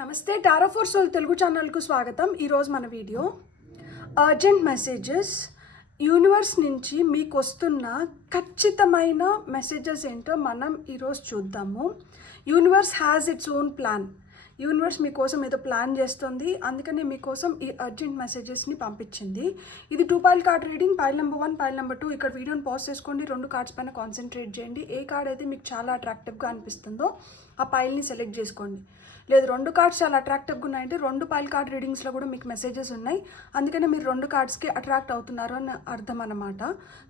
నమస్తే tarot for soul Telugu ఛానల్కు స్వాగతం. ఈరోజు మన వీడియో అర్జెంట్ మెసేజెస్ యూనివర్స్ నుంచి మీకు వస్తున్న ఖచ్చితమైన మెసేజెస్ ఏంటో మనం ఈరోజు చూద్దాము. Universe has its own plan. Universe మీకోసం ఏదో ప్లాన్ చేస్తుంది, అందుకనే మీకోసం ఈ అర్జెంట్ మెసేజెస్ని పంపించింది. ఇది 2 pile card reading. Pile number 1, pile number 2. ఇక్కడ వీడియోని పాజ్ చేసుకోండి, 2 కార్డ్స్ పైన కాన్సన్ట్రేట్ చేయండి. ఏ కార్డ్ అయితే మీకు చాలా అట్రాక్టివ్గా అనిపిస్తుందో ఆ పైల్ని సెలెక్ట్ చేసుకోండి. లేదు 2 కార్డ్స్ చాలా అట్రాక్టివ్గా ఉన్నాయంటే 2 పైల్ కార్డ్ రీడింగ్స్లో కూడా మీకు మెసేజెస్ ఉన్నాయి, అందుకనే మీరు 2 కార్డ్స్కి అట్రాక్ట్ అవుతున్నారు అని అర్థం అన్నమాట.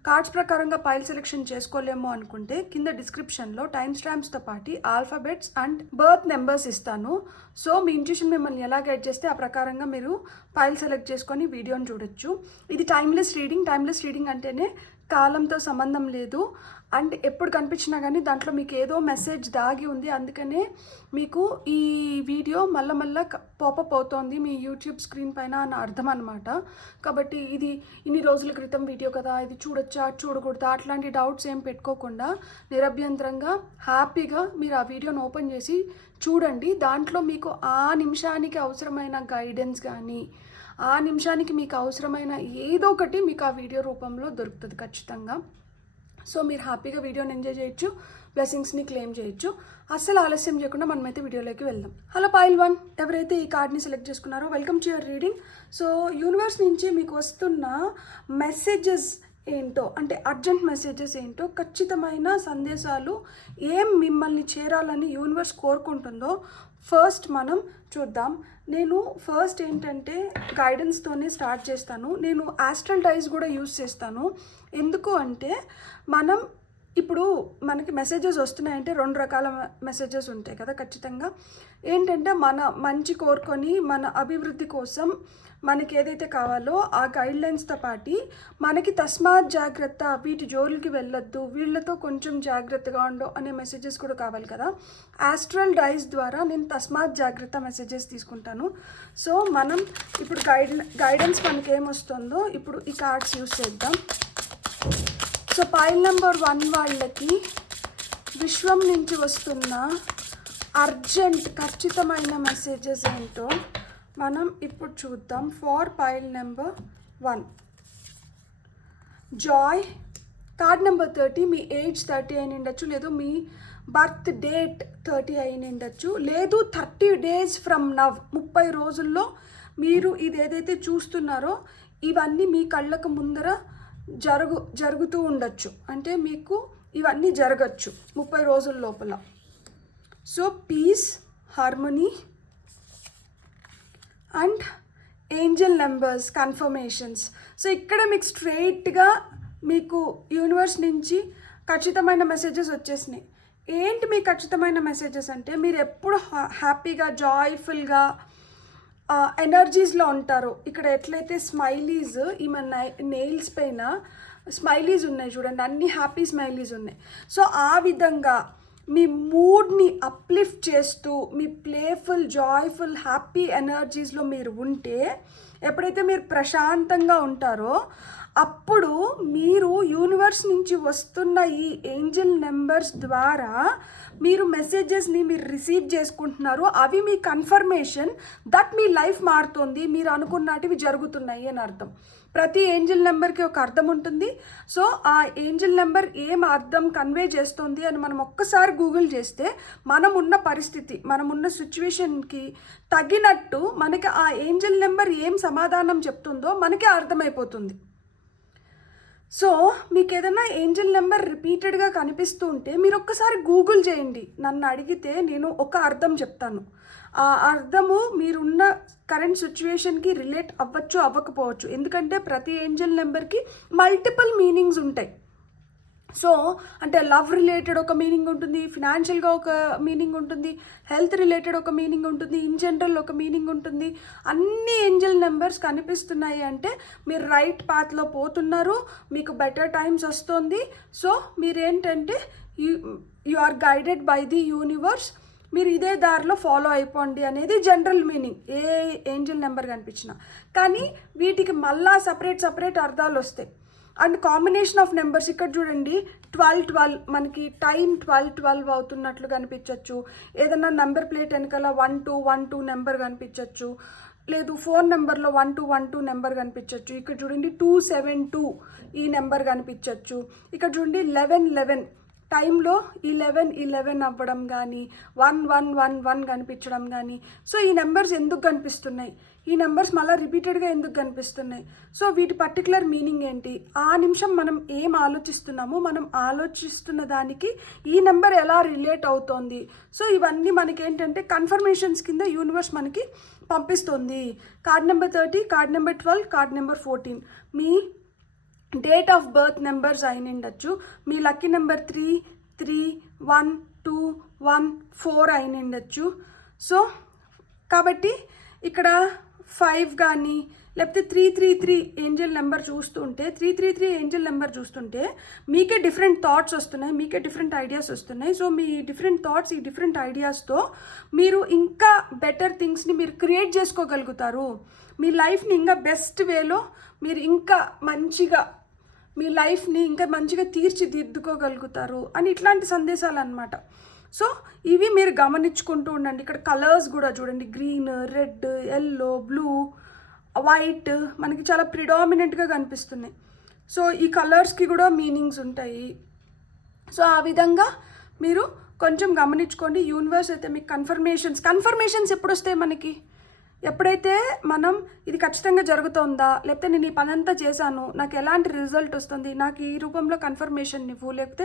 కార్డ్స్ ప్రకారంగా పైల్ సెలెక్షన్ చేసుకోలేమో అనుకుంటే కింద డిస్క్రిప్షన్లో టైమ్ స్టాంప్స్తో పాటు ఆల్ఫాబెట్స్ అండ్ బర్త్ నెంబర్స్ ఇస్తాను. సో మీ ఇంట్యూషన్ మిమ్మల్ని ఎలా గైడ్ చేస్తే ఆ ప్రకారంగా మీరు పైల్ సెలెక్ట్ చేసుకొని వీడియోని చూడొచ్చు. ఇది టైమ్లెస్ రీడింగ్. టైమ్లెస్ రీడింగ్ అంటేనే కాలంతో సంబంధం లేదు, అండ్ ఎప్పుడు కనిపించినా కానీ దాంట్లో మీకు ఏదో మెసేజ్ దాగి ఉంది, అందుకనే మీకు ఈ వీడియో మళ్ళా పాపప్ అవుతోంది మీ యూట్యూబ్ స్క్రీన్ పైన అని అర్థం అనమాట. కాబట్టి ఇది ఇన్ని రోజుల క్రితం వీడియో కదా, ఇది చూడొచ్చా చూడకూడదా అట్లాంటి డౌట్స్ ఏం పెట్టుకోకుండా నిరభ్యంతరంగా హ్యాపీగా మీరు ఆ వీడియోని ఓపెన్ చేసి చూడండి. దాంట్లో మీకు ఆ నిమిషానికి అవసరమైన గైడెన్స్ కానీ ఆ నిమిషానికి మీకు అవసరమైన ఏదో ఒకటి మీకు ఆ వీడియో రూపంలో దొరుకుతుంది ఖచ్చితంగా. సో మీరు హ్యాపీగా వీడియోని ఎంజాయ్ చేయొచ్చు, బ్లెస్సింగ్స్ని క్లెయిమ్ చేయొచ్చు. అస్సలు ఆలస్యం చేయకుండా మనమైతే వీడియోలోకి వెళ్దాం. హలో పైల్ 1, ఎవరైతే ఈ కార్డ్ని సెలెక్ట్ చేసుకున్నారో welcome to your reading. So universe నుంచి మీకు వస్తున్న మెసేజెస్ ఏంటో, అంటే అర్జెంట్ మెసేజెస్ ఏంటో, ఖచ్చితమైన సందేశాలు ఏం మిమ్మల్ని చేరాలని యూనివర్స్ కోరుకుంటుందో ఫస్ట్ మనం చూద్దాం. నేను ఫస్ట్ ఏంటంటే గైడెన్స్తోనే స్టార్ట్ చేస్తాను. నేను ఆస్ట్రల్ డైస్ కూడా యూజ్ చేస్తాను. ఎందుకు అంటే మనం ఇప్పుడు మనకి మెసేజెస్ వస్తున్నాయంటే 2 రకాల మెసేజెస్ ఉంటాయి కదా ఖచ్చితంగా. ఏంటంటే మన మంచి కోరుకొని మన అభివృద్ధి కోసం మనకి ఏదైతే కావాలో ఆ గైడ్లైన్స్తో పాటు మనకి తస్మాత్ జాగ్రత్త, వీటి జోలికి వెళ్ళొద్దు, వీళ్ళతో కొంచెం జాగ్రత్తగా ఉండు అనే మెసేజెస్ కూడా కావాలి కదా. ఆస్ట్రల్ డైస్ ద్వారా నేను తస్మాత్ జాగ్రత్త మెసేజెస్ తీసుకుంటాను. సో మనం ఇప్పుడు గైడెన్స్ మనకి ఏమొస్తుందో ఇప్పుడు ఈ కార్డ్స్ యూజ్ చేద్దాం. సో పైల్ నెంబర్ 1 వాళ్ళకి విశ్వం నుంచి వస్తున్న అర్జెంట్ ఖచ్చితమైన మెసేజెస్ ఏంటో మనం ఇప్పుడు చూద్దాం. For pile number 1 Joy. Card number 30. Me age 30 అయిన ఉండొచ్చు, లేదు మీ బర్త్ డేట్ 30 అయిన ఉండొచ్చు, లేదు 30 days ఫ్రమ్ నవ్, 30 రోజుల్లో మీరు ఇది ఏదైతే చూస్తున్నారో ఇవన్నీ మీ కళ్ళకు ముందర జరుగుతూ ఉండొచ్చు. అంటే మీకు ఇవన్నీ జరగచ్చు 30 రోజుల లోపల. So peace, harmony and angel numbers confirmations. So ఇక్కడ మీకు స్ట్రైట్గా మీకు యూనివర్స్ నుంచి ఖచ్చితమైన మెసేజెస్ వచ్చేసినాయి. ఏంటి మీ ఖచ్చితమైన మెసేజెస్ అంటే, మీరు ఎప్పుడు హ్యాపీగా జాయ్ఫుల్గా ఎనర్జీస్లో ఉంటారు. ఇక్కడ ఎట్లయితే స్మైలీస్, ఈమె నెయిల్స్ పైన స్మైలీస్ ఉన్నాయి చూడండి, అన్ని హ్యాపీ స్మైలీస్ ఉన్నాయి. సో ఆ విధంగా మీ మూడ్ని అప్లిఫ్ట్ చేస్తూ మీ ప్లేఫుల్, జాయ్ఫుల్, హ్యాపీ ఎనర్జీస్లో మీరు ఉంటే, ఎప్పుడైతే మీరు ప్రశాంతంగా ఉంటారో అప్పుడు మీరు యూనివర్స్ నుంచి వస్తున్న ఈ ఏంజల్ నెంబర్స్ ద్వారా మీరు మెసేజెస్ని మీరు రిసీవ్ చేసుకుంటున్నారు. అవి మీ కన్ఫర్మేషన్ దట్ మీ లైఫ్ మారుతుంది, మీరు అనుకున్నటివి జరుగుతున్నాయి అని అర్థం. ప్రతి ఏంజల్ నెంబర్కి ఒక అర్థం ఉంటుంది. సో ఆ ఏంజల్ నెంబర్ ఏం అర్థం కన్వే చేస్తుంది అని మనం ఒక్కసారి గూగుల్ చేస్తే మనం ఉన్న పరిస్థితి, మనం ఉన్న సిచ్యువేషన్కి తగినట్టు మనకి ఆ ఏంజల్ నెంబర్ ఏం సమాధానం చెప్తుందో మనకే అర్థమైపోతుంది. సో మీకు ఏదైనా ఏంజల్ నెంబర్ రిపీటెడ్గా కనిపిస్తూ ఉంటే మీరు ఒక్కసారి గూగుల్ చేయండి. నన్ను అడిగితే నేను ఒక అర్థం చెప్తాను. ఆ అర్థము మీరున్న కరెంట్ సిచ్యువేషన్కి రిలేట్ అవ్వచ్చు, అవ్వకపోవచ్చు. ఎందుకంటే ప్రతి ఏంజల్ నెంబర్కి మల్టిపుల్ మీనింగ్స్ ఉంటాయి. సో అంటే లవ్ రిలేటెడ్ ఒక మీనింగ్ ఉంటుంది, ఫినాన్షియల్గా ఒక మీనింగ్ ఉంటుంది, హెల్త్ రిలేటెడ్ ఒక మీనింగ్ ఉంటుంది, ఇన్ జనరల్ ఒక మీనింగ్ ఉంటుంది. అన్ని ఏంజల్ నెంబర్స్ కనిపిస్తున్నాయి అంటే మీరు రైట్ పాత్లో పోతున్నారు, మీకు బెటర్ టైమ్స్ వస్తుంది. సో మీరేంటంటే you are guided by the universe, మీరు ఇదే దారిలో ఫాలో అయిపోండి అనేది జనరల్ మీనింగ్ ఏ ఏంజల్ నెంబర్ కనిపించినా. కానీ వీటికి మళ్ళా సపరేట్ అర్థాలు వస్తాయి. అండ్ కాంబినేషన్ ఆఫ్ నెంబర్స్ ఇక్కడ చూడండి 12 మనకి టైం 12 అవుతున్నట్లు కనిపించవచ్చు. ఏదైనా నెంబర్ ప్లేట్ వెనకాల 1212 నెంబర్ కనిపించవచ్చు. లేదు ఫోన్ నెంబర్లో 1212 నెంబర్ కనిపించవచ్చు. ఇక్కడ చూడండి 272 ఈ నెంబర్ కనిపించవచ్చు. ఇక్కడ చూడండి 1111 టైంలో 1111 అవ్వడం కానీ 1111 కనిపించడం కానీ. సో ఈ నెంబర్స్ ఎందుకు కనిపిస్తున్నాయి, ఈ నెంబర్స్ మళ్ళీ రిపీటెడ్గా ఎందుకు కనిపిస్తున్నాయి, సో వీటి పర్టికులర్ మీనింగ్ ఏంటి, ఆ నిమిషం మనం ఏం ఆలోచిస్తున్నామో మనం ఆలోచిస్తున్న దానికి ఈ నెంబర్ ఎలా రిలేట్ అవుతోంది. సో ఇవన్నీ మనకి ఏంటంటే కన్ఫర్మేషన్స్ కింద యూనివర్స్ మనకి పంపిస్తుంది. Card number 30, card number 12, card number 14 మీ డేట్ ఆఫ్ బర్త్ నెంబర్స్ అయినిండొచ్చు. మీ లక్కీ నెంబర్ 3, 3, 1, 2, 1, 4 అయినిండొచ్చు. సో కాబట్టి ఇక్కడ 5 కానీ లేకపోతే 333 ఏంజల్ నెంబర్ చూస్తుంటే 333 ఏంజల్ నెంబర్ చూస్తుంటే మీకే డిఫరెంట్ థాట్స్ వస్తున్నాయి, మీకే డిఫరెంట్ ఐడియాస్ వస్తున్నాయి. సో మీ డిఫరెంట్ థాట్స్, ఈ డిఫరెంట్ ఐడియాస్తో మీరు ఇంకా బెటర్ థింగ్స్ని మీరు క్రియేట్ చేసుకోగలుగుతారు. మీ లైఫ్ని ఇంకా బెస్ట్ వేలో మీరు ఇంకా మంచిగా మీ లైఫ్ని ఇంకా మంచిగా తీర్చిదిద్దుకోగలుగుతారు అని ఇట్లాంటి సందేశాలు అన్నమాట. సో ఇవి మీరు గమనించుకుంటూ ఉండండి. ఇక్కడ కలర్స్ కూడా చూడండి, green, red, yellow, blue, white మనకి చాలా ప్రిడామినెంట్గా కనిపిస్తున్నాయి. సో ఈ కలర్స్కి కూడా మీనింగ్స్ ఉంటాయి. సో ఆ విధంగా మీరు కొంచెం గమనించుకోండి. యూనివర్స్ అయితే మీకు కన్ఫర్మేషన్స్ ఎప్పుడు వస్తాయి మనకి, ఎప్పుడైతే మనం ఇది ఖచ్చితంగా జరుగుతుందా, లేకపోతే నేను ఈ పని అంతా చేశాను, నాకు ఎలాంటి రిజల్ట్ వస్తుంది, నాకు ఈ రూపంలో కన్ఫర్మేషన్ ఇవ్వు, లేకపోతే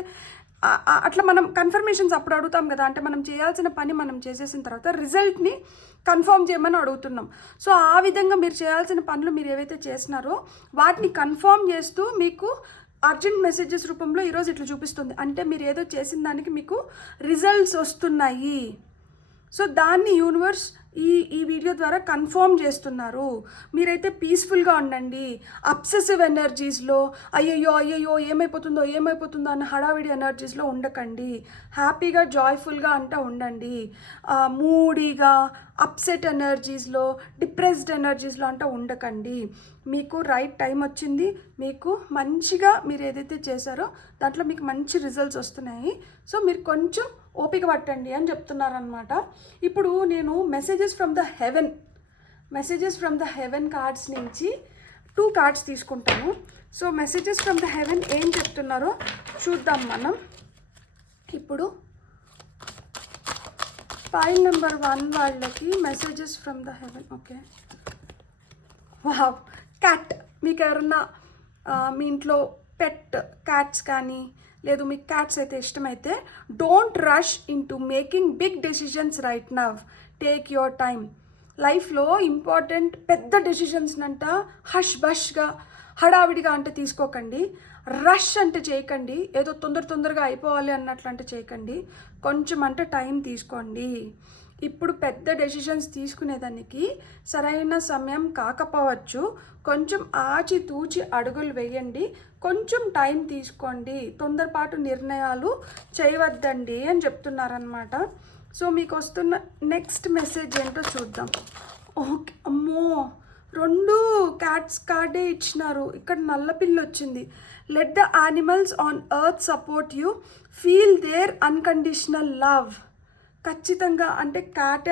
అట్లా మనం కన్ఫర్మేషన్స్ అప్పుడు అడుగుతాం కదా. అంటే మనం చేయాల్సిన పని మనం చేసేసిన తర్వాత రిజల్ట్ని కన్ఫర్మ్ చేయమని అడుగుతున్నాం. సో ఆ విధంగా మీరు చేయాల్సిన పనులు మీరు ఏవైతే చేసినారో వాటిని కన్ఫర్మ్ చేస్తూ మీకు అర్జెంట్ మెసేజెస్ రూపంలో ఈరోజు ఇట్లా చూపిస్తుంది. అంటే మీరు ఏదో చేసిన దానికి మీకు రిజల్ట్స్ వస్తున్నాయి. సో దాన్ని యూనివర్స్ ఈ వీడియో ద్వారా కన్ఫర్మ్ చేస్తున్నారు. మీరైతే పీస్ఫుల్గా ఉండండి. అబ్సెసివ్ ఎనర్జీస్లో అయ్యయ్యో ఏమైపోతుందో అన్న హడావిడి ఎనర్జీస్లో ఉండకండి. హ్యాపీగా జాయ్ఫుల్గా అంటూ ఉండండి. మూడీగా అప్సెట్ ఎనర్జీస్లో, డిప్రెస్డ్ ఎనర్జీస్లో అంటూ ఉండకండి. మీకు రైట్ టైం వచ్చింది. మీకు మంచిగా మీరు ఏదైతే చేశారో దాంట్లో మీకు మంచి రిజల్ట్స్ వస్తున్నాయి. సో మీరు కొంచెం ఓపిక పట్టండి అని చెప్తున్నారనమాట. ఇప్పుడు నేను messages from the heaven cards నుంచి 2 కార్డ్స్ తీసుకుంటాను. So messages from the heaven ఏం చెప్తున్నారో చూద్దాం మనం. ఇప్పుడు ఫైల్ నెంబర్ 1 వాళ్ళకి messages from the heaven. Okay, wow, cat. మీకు ఎవరన్నా మీ ఇంట్లో పెట్ క్యాట్స్ కానీ లేదు మీకు క్యాట్స్ అయితే ఇష్టమైతే don't rush into making big decisions right now. Take your time. లైఫ్లో ఇంపార్టెంట్ పెద్ద డెసిషన్స్ అంట హష్గా హడావిడిగా అంటే తీసుకోకండి. రష్ అంటే చేయకండి. ఏదో తొందరగా అయిపోవాలి అన్నట్లు అంటే చేయకండి. కొంచెం అంటే టైం తీసుకోండి. ఇప్పుడు పెద్ద డెసిషన్స్ తీసుకునేదానికి సరైన సమయం కాకపోవచ్చు. కొంచెం ఆచితూచి అడుగులు వేయండి. కొంచెం టైం తీసుకోండి. తొందరపాటు నిర్ణయాలు చేయవద్దండి అని చెప్తున్నారనమాట. సో మీకు వస్తున్న నెక్స్ట్ మెసేజ్ ఏంటో చూద్దాం. ఓకే, అమ్మో, 2 క్యాట్స్ కార్డే ఇచ్చినారు. ఇక్కడ నల్ల పిల్లి వచ్చింది. Let the animals on earth support you, feel their unconditional love. ఖచ్చితంగా అంటే క్యాటే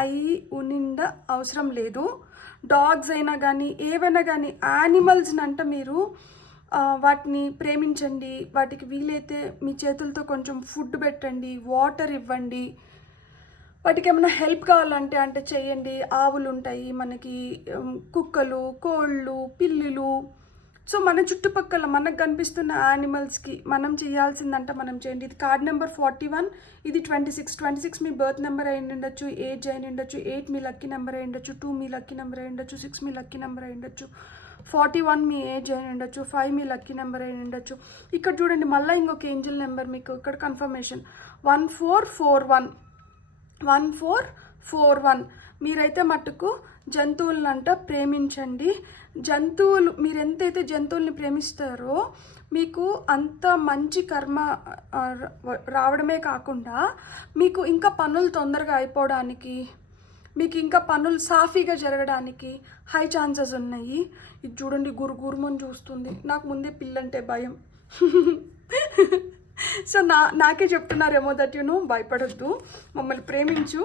అయి ఉనిండ అవసరం లేదు. డాగ్స్ అయినా కానీ ఏవైనా కానీ యానిమల్స్ని అంట మీరు వాటిని ప్రేమించండి. వాటికి వీలైతే మీ చేతులతో కొంచెం ఫుడ్ పెట్టండి, వాటర్ ఇవ్వండి. వాటికి ఏమైనా హెల్ప్ కావాలంటే అంటే చేయండి. ఆవులు ఉంటాయి మనకి, కుక్కలు, కోళ్ళు, పిల్లులు. సో మన చుట్టుపక్కల మనకు కనిపిస్తున్న యానిమల్స్కి మనం చేయాల్సిందంట మనం చేయండి. ఇది కార్డ్ నెంబర్ 41, ఇది 26 మీ బర్త్ నెంబర్ అయి ఉండొచ్చు, ఏజ్ అయి ఉండొచ్చు, 8 మీ లక్కీ నెంబర్ అయి ఉండొచ్చు, 2 మీ లక్కీ నెంబర్ అయి ఉండొచ్చు, 6 మీ లక్కీ నెంబర్ అయి ఉండొచ్చు, 41 మీ ఏజ్ అయి ఉండొచ్చు, 5 మీ లక్కీ నెంబర్ అయి ఉండొచ్చు. ఇక్కడ చూడండి మళ్ళీ ఇంకొక ఏంజల్ నెంబర్ మీకు ఇక్కడ కన్ఫర్మేషన్ 1441. మీరైతే మట్టుకు జంతువులనంట ప్రేమించండి. జంతువులు మీరు ఎంతైతే జంతువుల్ని ప్రేమిస్తారో మీకు అంత మంచి కర్మ రావడమే కాకుండా మీకు ఇంకా పనులు తొందరగా అయిపోవడానికి, మీకు ఇంకా పనులు సాఫీగా జరగడానికి హై ఛాన్సెస్ ఉన్నాయి. ఇది చూడండి, గురుమని చూస్తుంది. నాకు ముందే పిల్లంటే భయం. సో నాకే చెప్తున్నారేమో దట్ భయపడొద్దు, మమ్మల్ని ప్రేమించు,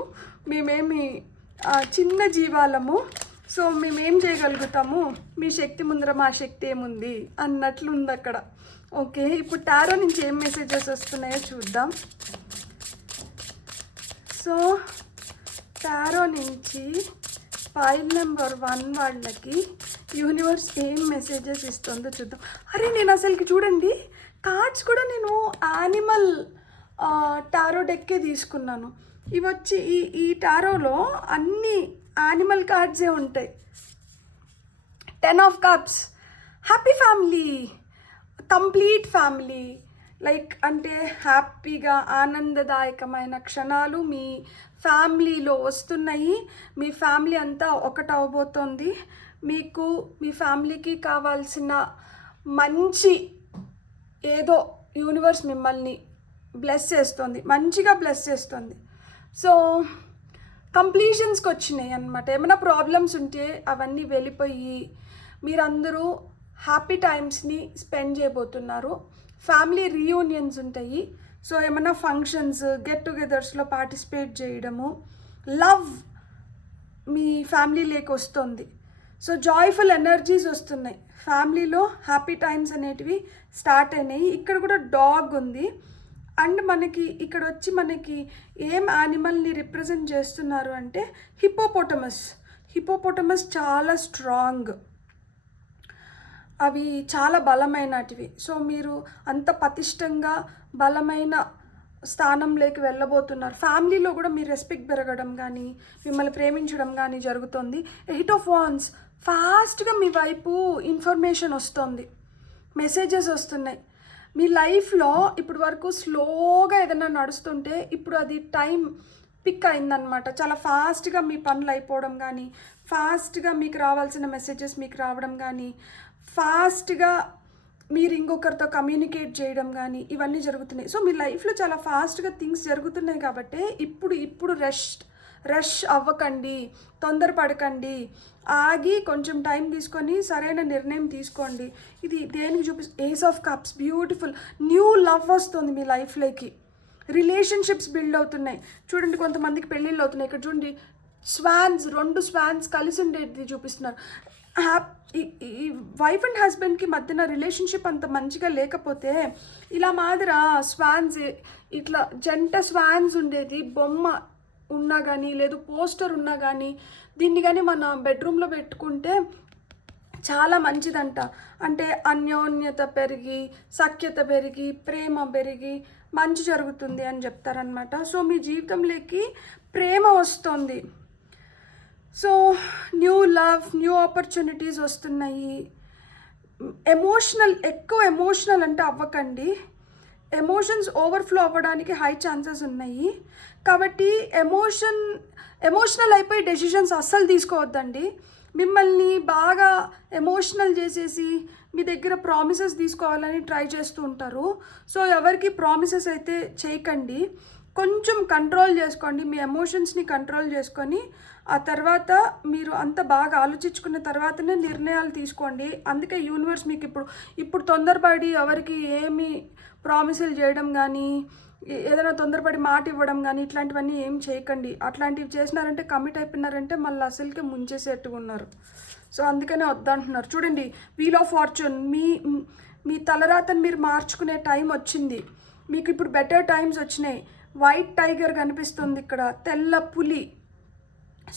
మేమేమి చిన్న జీవాలము, సో మేమేం చేయగలుగుతాము, మీ శక్తి ముందర మా శక్తి ఏముంది అన్నట్లుంది అక్కడ. ఓకే, ఇప్పుడు టారో నుంచి ఏం మెసేజెస్ వస్తున్నాయో చూద్దాం. సో టారో నుంచి ఫైల్ నెంబర్ 1 వాళ్ళకి యూనివర్స్ ఏం మెసేజెస్ ఇస్తుందో చూద్దాం. అరే నేను అసలుకి చూడండి, కార్డ్స్ కూడా నేను యానిమల్ టారో డెక్కే తీసుకున్నాను. ఇవి వచ్చి ఈ టారోలో అన్ని యానిమల్ కార్డ్సే ఉంటాయి. 10 of cups, happy family, complete family, like అంటే హ్యాపీగా ఆనందదాయకమైన క్షణాలు మీ ఫ్యామిలీలో వస్తున్నాయి. మీ ఫ్యామిలీ అంతా ఒకటవబోతోంది. మీకు మీ ఫ్యామిలీకి కావాల్సిన మంచి ఏదో యూనివర్స్ మిమ్మల్ని బ్లెస్ చేస్తుంది, మంచిగా బ్లెస్ చేస్తుంది. సో కంప్లీషన్స్కి వచ్చినాయి అన్నమాట. ఏమైనా ప్రాబ్లమ్స్ ఉంటే అవన్నీ వెళ్ళిపోయి మీరందరూ హ్యాపీ టైమ్స్ని స్పెండ్ చేయబోతున్నారు. ఫ్యామిలీ రీయూనియన్స్ ఉంటాయి. సో ఏమైనా ఫంక్షన్స్, గెట్ టుగెదర్స్లో పార్టిసిపేట్ చేయడము, లవ్ మీ ఫ్యామిలీలోకి వస్తుంది. సో జాయ్ఫుల్ ఎనర్జీస్ వస్తున్నాయి ఫ్యామిలీలో, హ్యాపీ టైమ్స్ అనేటివి స్టార్ట్ అయినాయి. ఇక్కడ కూడా డాగ్ ఉంది. అండ్ మనకి ఇక్కడ వచ్చి మనకి ఏం యానిమల్ని రిప్రజెంట్ చేస్తున్నారు అంటే హిపోపోటమస్ చాలా స్ట్రాంగ్, అవి చాలా బలమైనటివి. సో మీరు అంత పటిష్టంగా బలమైన స్థానంలోకి వెళ్ళబోతున్నారు. ఫ్యామిలీలో కూడా మీ రెస్పెక్ట్ పెరగడం కానీ, మిమ్మల్ని ప్రేమించడం కానీ జరుగుతుంది. 8 ఆఫ్ వాండ్స్, ఫాస్ట్గా మీ వైపు ఇన్ఫర్మేషన్ వస్తుంది, మెసేజెస్ వస్తున్నాయి. మీ లైఫ్లో ఇప్పటి వరకు స్లోగా ఏదైనా నడుస్తుంటే ఇప్పుడు అది టైం పిక్ అయిందనమాట. చాలా ఫాస్ట్గా మీ పనులు అయిపోవడం కానీ, ఫాస్ట్గా మీకు రావాల్సిన మెసేజెస్ మీకు రావడం కానీ, ఫాస్ట్గా మీరు ఇంకొకరితో కమ్యూనికేట్ చేయడం కానీ ఇవన్నీ జరుగుతున్నాయి. సో మీ లైఫ్లో చాలా ఫాస్ట్గా థింగ్స్ జరుగుతున్నాయి కాబట్టి ఇప్పుడు రష్ అవ్వకండి, తొందరపడకండి, ఆగి కొంచెం టైం తీసుకొని సరైన నిర్ణయం తీసుకోండి. ఇది దేనికి ace of cups, beautiful new love వస్తుంది మీ లైఫ్లోకి. రిలేషన్షిప్స్ బిల్డ్ అవుతున్నాయి. చూడండి, కొంతమందికి పెళ్ళిళ్ళు అవుతున్నాయి. ఇక్కడ చూడండి, రెండు స్వాన్స్ కలిసి ఉండేది చూపిస్తున్నారు. ఈ వైఫ్ అండ్ హస్బెండ్కి మధ్యన రిలేషన్షిప్ అంత మంచిగా లేకపోతే ఇలా మాదిర స్వాన్స్, ఇట్లా జంట స్వాన్స్ ఉండేది, బొమ్మ ఉన్నా కానీ లేదు పోస్టర్ ఉన్నా కానీ దీన్ని కానీ మన బెడ్రూమ్లో పెట్టుకుంటే చాలా మంచిదంట. అంటే అన్యోన్యత పెరిగి, సఖ్యత పెరిగి, ప్రేమ పెరిగి మంచి జరుగుతుంది అని చెప్తారనమాట. సో మీ జీవితంలోకి ప్రేమ వస్తుంది. So new love, new opportunities వస్తున్నాయి. ఎక్కువ ఎమోషనల్ అంటే అవ్వకండి. ఎమోషన్స్ ఓవర్ఫ్లో అవ్వడానికి హై ఛాన్సెస్ ఉన్నాయి. కాబట్టి ఎమోషనల్ అయిపోయి డెసిషన్స్ అస్సలు తీసుకోవద్దండి. మిమ్మల్ని బాగా ఎమోషనల్ చేసేసి మీ దగ్గర ప్రామిసెస్ తీసుకోవాలని ట్రై చేస్తూ ఉంటారు. సో ఎవరికి ప్రామిసెస్ అయితే చేయకండి. కొంచెం కంట్రోల్ చేసుకోండి, మీ ఎమోషన్స్ని కంట్రోల్ చేసుకొని ఆ తర్వాత మీరు అంత బాగా ఆలోచించుకున్న తర్వాతనే నిర్ణయాలు తీసుకోండి. అందుకే యూనివర్స్ మీకు ఇప్పుడు తొందరపడి ఎవరికి ఏమి ప్రామిసులు చేయడం కానీ, ఏదైనా తొందరపడి మాట ఇవ్వడం కానీ ఇట్లాంటివన్నీ ఏం చేయకండి. అట్లాంటివి చేసినారంటే, కమిట్ అయిపోయినారంటే మళ్ళీ అసలుకే ముంచేసేట్టుగా ఉన్నారు. సో అందుకనే వద్దంటున్నారు. చూడండి, వీల్ ఆఫ్ ఫార్చ్యూన్, మీ తలరాతను మీరు మార్చుకునే టైం వచ్చింది. మీకు ఇప్పుడు బెటర్ టైమ్స్ వచ్చినాయి. వైట్ టైగర్ కనిపిస్తుంది, ఇక్కడ తెల్ల పులి.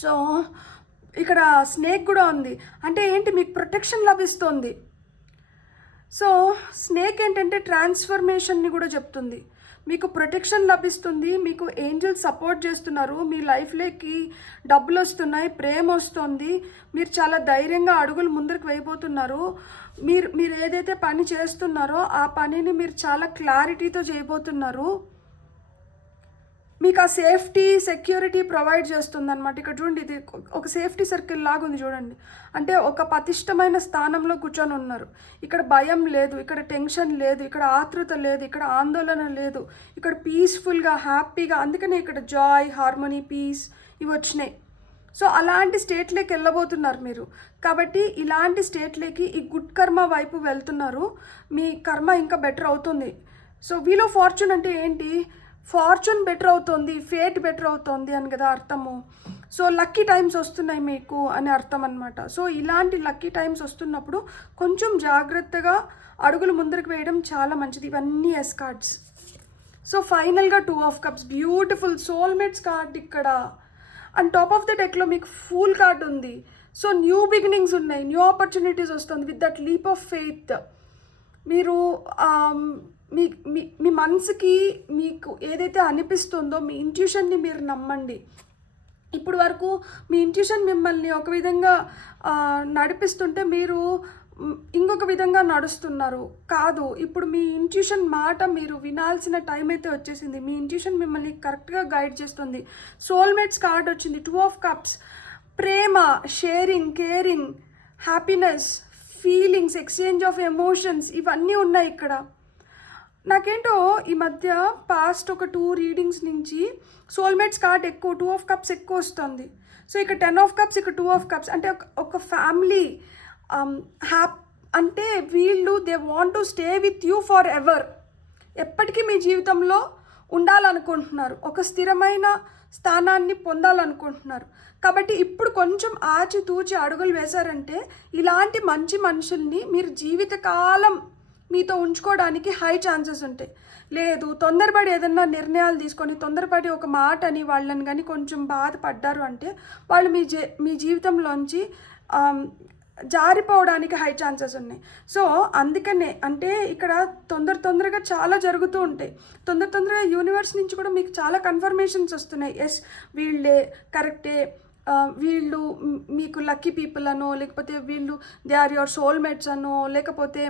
సో ఇక్కడ స్నేక్ కూడా ఉంది. అంటే ఏంటి, మీకు ప్రొటెక్షన్ లభిస్తుంది. సో స్నేక్ ఏంటంటే ట్రాన్స్ఫర్మేషన్ని కూడా చెప్తుంది. మీకు ప్రొటెక్షన్ లభిస్తుంది, మీకు ఏంజల్స్ సపోర్ట్ చేస్తున్నారు, మీ లైఫ్లోకి డబ్బులు వస్తున్నాయి, ప్రేమ వస్తుంది, మీరు చాలా ధైర్యంగా అడుగులు ముందరికి వేయబోతున్నారు. మీరు ఏదైతే పని చేస్తున్నారో ఆ పనిని మీరు చాలా క్లారిటీతో చేయబోతున్నారు. మీకు ఆ సేఫ్టీ, సెక్యూరిటీ ప్రొవైడ్ చేస్తుంది అనమాట. ఇక్కడ చూడండి, ఇది ఒక సేఫ్టీ సర్కిల్ లాగా ఉంది చూడండి. అంటే ఒక పటిష్టమైన స్థానంలో కూర్చొని ఉన్నారు. ఇక్కడ భయం లేదు, ఇక్కడ టెన్షన్ లేదు, ఇక్కడ ఆతృత లేదు, ఇక్కడ ఆందోళన లేదు, ఇక్కడ పీస్ఫుల్గా హ్యాపీగా. అందుకనే ఇక్కడ జాయ్, హార్మోనీ, పీస్ ఇవి వచ్చినాయి. సో అలాంటి స్టేట్లోకి వెళ్ళబోతున్నారు మీరు. కాబట్టి ఇలాంటి స్టేట్లోకి ఈ గుడ్ కర్మ వైపు వెళ్తున్నారు. మీ కర్మ ఇంకా బెటర్ అవుతుంది. సో వీల్ ఆఫ్ ఫార్చ్యూన్ అంటే ఏంటి? ఫార్చ్యూన్ బెటర్ అవుతుంది, ఫేట్ బెటర్ అవుతుంది అని కదా అర్థము. సో లక్కీ టైమ్స్ వస్తున్నాయి మీకు అని అర్థం అనమాట. సో ఇలాంటి లక్కీ టైమ్స్ వస్తున్నప్పుడు కొంచెం జాగ్రత్తగా అడుగులు ముందరికి వేయడం చాలా మంచిది. ఇవన్నీ ఎస్ కార్డ్స్. సో ఫైనల్గా 2 of cups, beautiful soulmates card ఇక్కడ. అండ్ టాప్ ఆఫ్ ద డెక్లో మీకు ఫూల్ కార్డ్ ఉంది. సో న్యూ బిగినింగ్స్ ఉన్నాయి, న్యూ ఆపర్చునిటీస్ వస్తుంది with that leap of faith. మీరు మీ మీ మీ మనసుకి మీకు ఏదైతే అనిపిస్తుందో మీ ఇంట్యూషన్ని మీరు నమ్మండి. ఇప్పుడు వరకు మీ ఇంట్యూషన్ మిమ్మల్ని ఒక విధంగా నడిపిస్తుంటే మీరు ఇంకొక విధంగా నడుస్తున్నారు. కాదు, ఇప్పుడు మీ ఇంట్యూషన్ మాట మీరు వినాల్సిన టైం అయితే వచ్చేసింది. మీ ఇంట్యూషన్ మిమ్మల్ని కరెక్ట్గా గైడ్ చేస్తుంది. సోల్మేట్స్ కార్డ్ వచ్చింది, 2 of cups. Prema, sharing, caring, happiness, feelings, exchange of emotions ఇవన్నీ ఉన్నాయి ఇక్కడ. నాకేంటో ఈ మధ్య పాస్ట్ ఒక 2 రీడింగ్స్ నుంచి సోల్మేట్స్ కార్డ్ ఎక్కువ, 2 ఆఫ్ కప్స్ ఎక్కువ వస్తుంది. సో ఇక్కడ 10 ఆఫ్ కప్స్, ఇక్కడ 2 ఆఫ్ కప్స్. అంటే ఒక ఫ్యామిలీ అంటే వీళ్ళు they want to stay with you for ever. ఎప్పటికీ మీ జీవితంలో ఉండాలనుకుంటున్నారు, ఒక స్థిరమైన స్థానాన్ని పొందాలనుకుంటున్నారు. కాబట్టి ఇప్పుడు కొంచెం ఆచితూచి అడుగులు వేశారంటే ఇలాంటి మంచి మనుషుల్ని మీరు జీవితకాలం మీతో ఉంచుకోవడానికి హై ఛాన్సెస్ ఉంటాయి. లేదు, తొందరపడి ఏదన్నా నిర్ణయాలు తీసుకొని తొందరపడి ఒక మాట అని వాళ్ళని కానీ కొంచెం బాధపడ్డారు అంటే వాళ్ళు మీ జీవితంలోంచి జారిపోవడానికి హై ఛాన్సెస్ ఉన్నాయి. సో అందుకనే అంటే ఇక్కడ తొందరగా చాలా జరుగుతూ ఉంటాయి. తొందరగా యూనివర్స్ నుంచి కూడా మీకు చాలా కన్ఫర్మేషన్స్ వస్తున్నాయి. ఎస్, వీళ్ళే కరెక్టే, వీళ్ళు మీకు లక్కీ పీపుల్ అనో, లేకపోతే వీళ్ళు దే ఆర్ యువర్ సోల్మేట్స్ అనో, లేకపోతే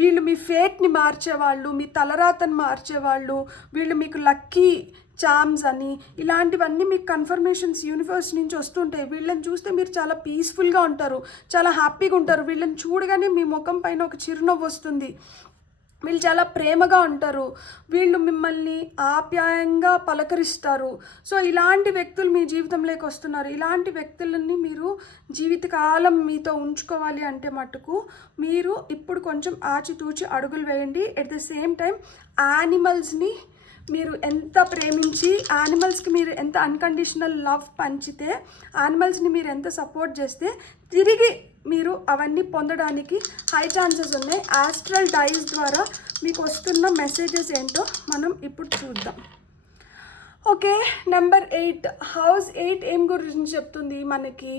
వీళ్ళు మీ ఫేట్ని మార్చేవాళ్ళు, మీ తలరాతని మార్చేవాళ్ళు, వీళ్ళు మీకు లక్కీ చామ్స్ అని, ఇలాంటివన్నీ మీకు కన్ఫర్మేషన్స్ యూనివర్స్ నుంచి వస్తుంటాయి. వీళ్ళని చూస్తే మీరు చాలా పీస్ఫుల్గా ఉంటారు, చాలా హ్యాపీగా ఉంటారు. వీళ్ళని చూడగానే మీ ముఖం పైన ఒక చిరునవ్వు వస్తుంది. వీళ్ళు చాలా ప్రేమగా ఉంటారు, వీళ్ళు మిమ్మల్ని ఆప్యాయంగా పలకరిస్తారు. సో ఇలాంటి వ్యక్తులు మీ జీవితంలోకి వస్తున్నారు. ఇలాంటి వ్యక్తులని మీరు జీవితకాలం మీతో ఉంచుకోవాలి అంటే మటుకు మీరు ఇప్పుడు కొంచెం ఆచితూచి అడుగులు వేయండి. ఎట్ ద సేమ్ టైం యానిమల్స్ని మీరు ఎంత ప్రేమించి, యానిమల్స్కి మీరు ఎంత అన్కండిషనల్ లవ్ పంచితే, యానిమల్స్ని మీరు ఎంత సపోర్ట్ చేస్తే తిరిగి మీరు అవన్నీ పొందడానికి హై ఛాన్సెస్ ఉన్నాయి. ఆస్ట్రల్ డైస్ ద్వారా మీకు వస్తున్న మెసేజెస్ ఏంటో మనం ఇప్పుడు చూద్దాం. ఓకే, నెంబర్ 8, హౌస్ 8 ఏం గురించి చెప్తుంది మనకి?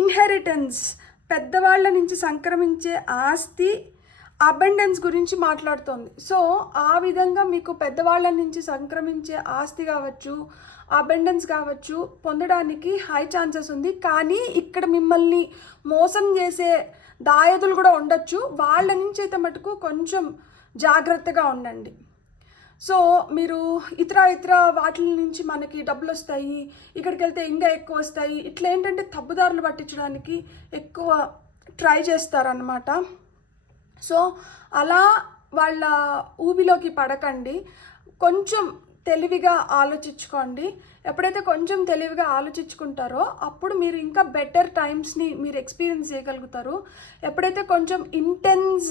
ఇన్హెరిటెన్స్, పెద్దవాళ్ళ నుంచి సంక్రమించే ఆస్తి, అబండెన్స్ గురించి మాట్లాడుతోంది. సో ఆ విధంగా మీకు పెద్దవాళ్ళ నుంచి సంక్రమించే ఆస్తి కావచ్చు, అబండెన్స్ కావచ్చు పొందడానికి హై ఛాన్సెస్ ఉంది. కానీ ఇక్కడ మిమ్మల్ని మోసం చేసే దాయదులు కూడా ఉండొచ్చు. వాళ్ళ నుంచి అయితే మటుకు కొంచెం జాగ్రత్తగా ఉండండి. సో మీరు ఇతర వాటి నుంచి మనకి డబ్బులు వస్తాయి, ఇక్కడికి వెళ్తే ఇంకా ఎక్కువ వస్తాయి, ఇట్లా ఏంటంటే తప్పుదారులు పట్టించడానికి ఎక్కువ ట్రై చేస్తారన్నమాట. సో అలా వాళ్ళ ఊబిలోకి పడకండి, కొంచెం తెలివిగా ఆలోచించుకోండి. ఎప్పుడైతే కొంచెం తెలివిగా ఆలోచించుకుంటారో అప్పుడు మీరు ఇంకా బెటర్ టైమ్స్ని మీరు ఎక్స్పీరియన్స్ చేయగలుగుతారు. ఎప్పుడైతే కొంచెం ఇంటెన్స్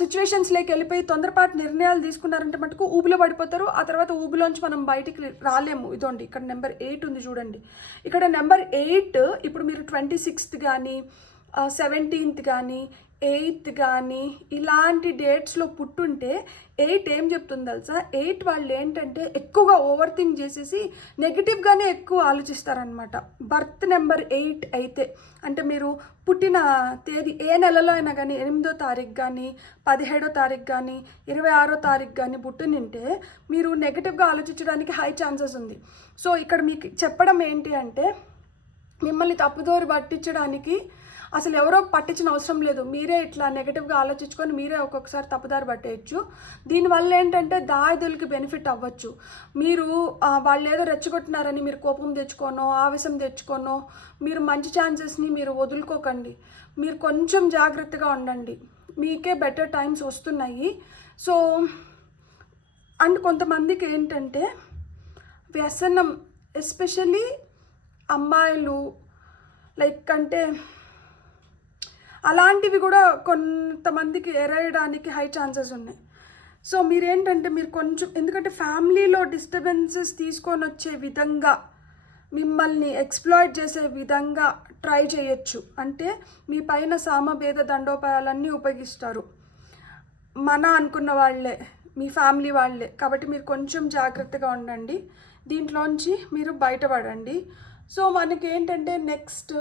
సిచ్యువేషన్స్లోకి వెళ్ళిపోయి తొందరపాటు నిర్ణయాలు తీసుకున్నారంటే మటుకు ఊబిలో పడిపోతారు. ఆ తర్వాత ఊబిలోంచి మనం బయటికి రాలేము. ఇదోండి ఇక్కడ నెంబర్ 8 ఉంది చూడండి. ఇక్కడ నెంబర్ 8 ఇప్పుడు మీరు 26th కానీ 17th కానీ 8th కానీ ఇలాంటి డేట్స్లో పుట్టుంటే 8 ఏం చెప్తుంది తెలుసా? 8 వాళ్ళు ఏంటంటే ఎక్కువగా ఓవర్ థింక్ చేసేసి నెగిటివ్గానే ఎక్కువ ఆలోచిస్తారనమాట. బర్త్ నెంబర్ 8 అయితే అంటే మీరు పుట్టిన తేదీ ఏ నెలలో అయినా కానీ 8వ తారీఖు కానీ 17వ తారీఖు కానీ 26వ తారీఖు కానీ పుట్టినింటే మీరు నెగిటివ్గా ఆలోచించడానికి హై ఛాన్సెస్ ఉంది. సో ఇక్కడ మీకు చెప్పడం ఏంటి అంటే మిమ్మల్ని తప్పుదోరి పట్టించడానికి అసలు ఎవరో పట్టించిన అవసరం లేదు. మీరే ఇట్లా నెగిటివ్గా ఆలోచించుకొని మీరే ఒక్కొక్కసారి తప్పుదారి పట్టేయచ్చు. దీనివల్ల ఏంటంటే దాయదులకి బెనిఫిట్ అవ్వచ్చు. మీరు వాళ్ళు ఏదో రెచ్చగొట్టినారని మీరు కోపం తెచ్చుకోనో ఆవేశం తెచ్చుకోనో మీరు మంచి ఛాన్సెస్ని మీరు వదులుకోకండి. మీరు కొంచెం జాగ్రత్తగా ఉండండి, మీకే బెటర్ టైమ్స్ వస్తున్నాయి. సో అండ్ కొంతమందికి ఏంటంటే వ్యసనం, ఎస్పెషల్లీ అమ్మాయిలు లైక్ అంటే అలాంటివి కూడా కొంతమందికి ఎరేయడానికి హై ఛాన్సెస్ ఉన్నాయి. సో మీరేంటంటే మీరు కొంచెం, ఎందుకంటే ఫ్యామిలీలో డిస్టర్బెన్సెస్ తీసుకొని వచ్చే విధంగా, మిమ్మల్ని ఎక్స్ప్లాయిట్ చేసే విధంగా ట్రై చేయొచ్చు. అంటే మీ పైన సామభేద దండోపాయాలన్నీ ఉపయోగిస్తారు మన అనుకున్న వాళ్ళే, మీ ఫ్యామిలీ వాళ్ళే. కాబట్టి మీరు కొంచెం జాగ్రత్తగా ఉండండి, దీంట్లోంచి మీరు బయటపడండి. సో మనకి ఏంటంటే నెక్స్ట్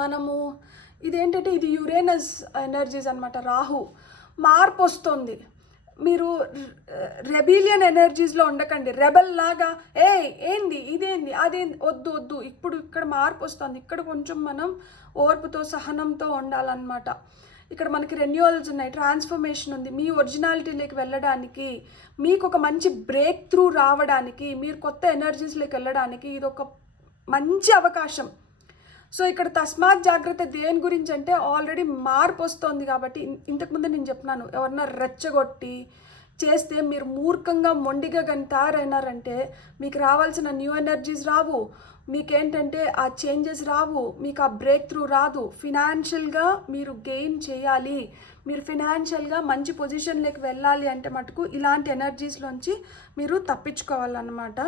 మనము ఇదేంటంటే ఇది యురేనస్ ఎనర్జీస్ అనమాట. రాహు మార్పు వస్తుంది. మీరు రెబిలియన్ ఎనర్జీస్లో ఉండకండి, రెబల్ లాగా ఏంది ఇదేంది అదేంది, వద్దు. ఇప్పుడు ఇక్కడ మార్పు వస్తుంది. ఇక్కడ కొంచెం మనం ఓర్పుతో సహనంతో ఉండాలన్నమాట. ఇక్కడ మనకి రెన్యూవల్స్ ఉన్నాయి, ట్రాన్స్ఫర్మేషన్ ఉంది. మీ ఒరిజినాలిటీలోకి వెళ్ళడానికి, మీకు ఒక మంచి బ్రేక్ త్రూ రావడానికి, మీరు కొత్త ఎనర్జీస్లోకి వెళ్ళడానికి ఇది ఒక మంచి అవకాశం. సో ఇక్కడ తస్మాత్ జాగ్రత్త దేని గురించి అంటే ఆల్రెడీ మార్పు వస్తుంది కాబట్టి. ఇంతకుముందు నేను చెప్పినాను, ఎవరన్నా రెచ్చగొట్టి చేస్తే మీరు మూర్ఖంగా మొండిగా కానీ తయారైనారంటే మీకు రావాల్సిన న్యూ ఎనర్జీస్ రావు, మీకేంటంటే ఆ చేంజెస్ రావు, మీకు ఆ బ్రేక్ త్రూ రాదు. ఫినాన్షియల్గా మీరు గెయిన్ చేయాలి, మీరు ఫినాన్షియల్గా మంచి పొజిషన్లోకి వెళ్ళాలి అంటే మటుకు ఇలాంటి ఎనర్జీస్లోంచి మీరు తప్పించుకోవాలన్నమాట.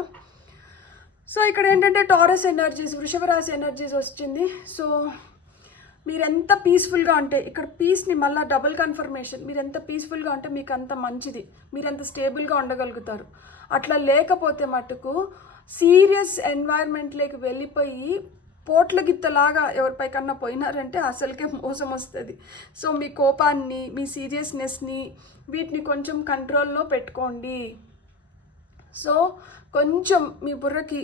సో ఇక్కడ ఏంటంటే టారస్ ఎనర్జీస్, వృషభ రాశి ఎనర్జీస్ వచ్చింది. సో మీరు ఎంత పీస్ఫుల్గా ఉంటే, ఇక్కడ పీస్ని మళ్ళీ డబుల్ కన్ఫర్మేషన్, మీరు ఎంత పీస్ఫుల్గా ఉంటే మీకు అంత మంచిది, మీరు ఎంత స్టేబుల్గా ఉండగలుగుతారు. అట్లా లేకపోతే మటుకు సీరియస్ ఎన్వైర్న్మెంట్లోకి వెళ్ళిపోయి పోట్ల గిత్తలాగా ఎవరిపైకన్నా పోయినారంటే అసలుకే మోసం వస్తుంది. సో మీ కోపాన్ని, మీ సీరియస్నెస్ని వీటిని కొంచెం కంట్రోల్లో పెట్టుకోండి. సో కొంచెం మీ బుర్రకి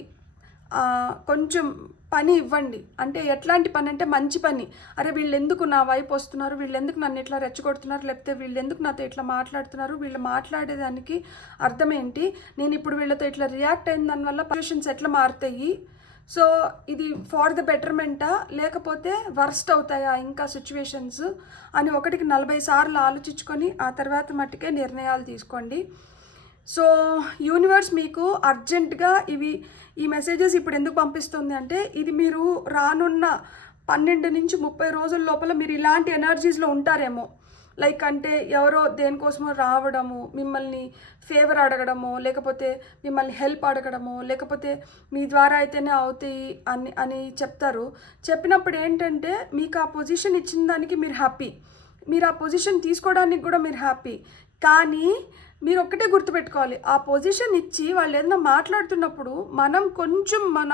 కొంచెం పని ఇవ్వండి. అంటే ఎట్లాంటి పని అంటే మంచి పని. అరే వీళ్ళు ఎందుకు నా వైపు వస్తున్నారు, వీళ్ళు ఎందుకు నన్ను ఇట్లా రెచ్చగొడుతున్నారు, లేకపోతే వీళ్ళు ఎందుకు నాతో ఇట్లా మాట్లాడుతున్నారు, వీళ్ళు మాట్లాడేదానికి అర్థం ఏంటి, నేను ఇప్పుడు వీళ్ళతో ఇట్లా రియాక్ట్ అయిన దానివల్ల పొజిషన్స్ ఎట్లా మారుతాయి, సో ఇది ఫార్ ద బెటర్మెంటా లేకపోతే వర్స్ట్ అవుతాయా ఇంకా సిచ్యువేషన్స్ అని 1కి 40 సార్లు ఆలోచించుకొని ఆ తర్వాత మట్టుకే నిర్ణయాలు తీసుకోండి. సో యూనివర్స్ మీకు అర్జెంటుగా ఈ మెసేజెస్ ఇప్పుడు ఎందుకు పంపిస్తుంది అంటే, ఇది మీరు రానున్న 12 నుంచి 30 రోజుల లోపల మీరు ఇలాంటి ఎనర్జీస్లో ఉంటారేమో. లైక్ అంటే ఎవరో దేనికోసమో రావడము, మిమ్మల్ని ఫేవర్ అడగడమో, లేకపోతే మిమ్మల్ని హెల్ప్ అడగడమో, లేకపోతే మీ ద్వారా అయితేనే అవుతాయి అని చెప్తారు. చెప్పినప్పుడు ఏంటంటే మీకు ఆ పొజిషన్ ఇచ్చిన దానికి మీరు హ్యాపీ, మీరు ఆ పొజిషన్ తీసుకోవడానికి కూడా మీరు హ్యాపీ. కానీ మీరు ఒక్కటే గుర్తుపెట్టుకోవాలి, ఆ పొజిషన్ ఇచ్చి వాళ్ళు ఏదైనా మాట్లాడుతున్నప్పుడు మనం కొంచెం మన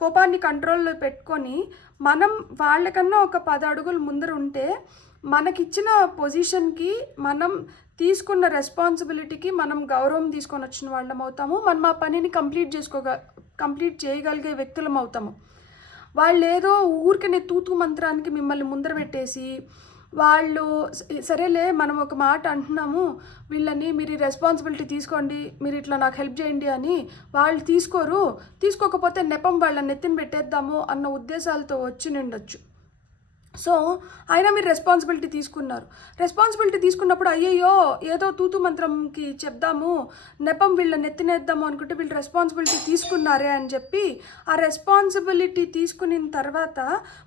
కోపాన్ని కంట్రోల్లో పెట్టుకొని మనం వాళ్ళకన్నా ఒక 10 అడుగులు ముందర ఉంటే మనకిచ్చిన పొజిషన్కి, మనం తీసుకున్న రెస్పాన్సిబిలిటీకి మనం గౌరవం తీసుకొని వచ్చిన వాళ్ళం అవుతాము. మనం ఆ పనిని కంప్లీట్ చేయగలిగే వ్యక్తులం అవుతాము. వాళ్ళు ఏదో ఊరికనే తూతూ మంత్రానికి మిమ్మల్ని ముందర పెట్టేసి, వాళ్ళు సరేలే మనం ఒక మాట అంటున్నాము వీళ్ళని, మీరు రెస్పాన్సిబిలిటీ తీసుకోండి, మీరు ఇట్లా నాకు హెల్ప్ చేయండి అని వాళ్ళు తీసుకోకపోతే నెపం వాళ్ళని నెత్తిన పెట్టేద్దాము అన్న ఉద్దేశాలతో వచ్చి నిండొచ్చు. సో అయినా మీరు రెస్పాన్సిబిలిటీ తీసుకున్నారు. రెస్పాన్సిబిలిటీ తీసుకున్నప్పుడు అయ్యయ్యో ఏదో తూతు మంత్రంకి చెప్దాము, నెపం వీళ్ళ నెత్తినేద్దాము అనుకుంటే వీళ్ళు రెస్పాన్సిబిలిటీ తీసుకున్నారే అని చెప్పి ఆ రెస్పాన్సిబిలిటీ తీసుకున్న తర్వాత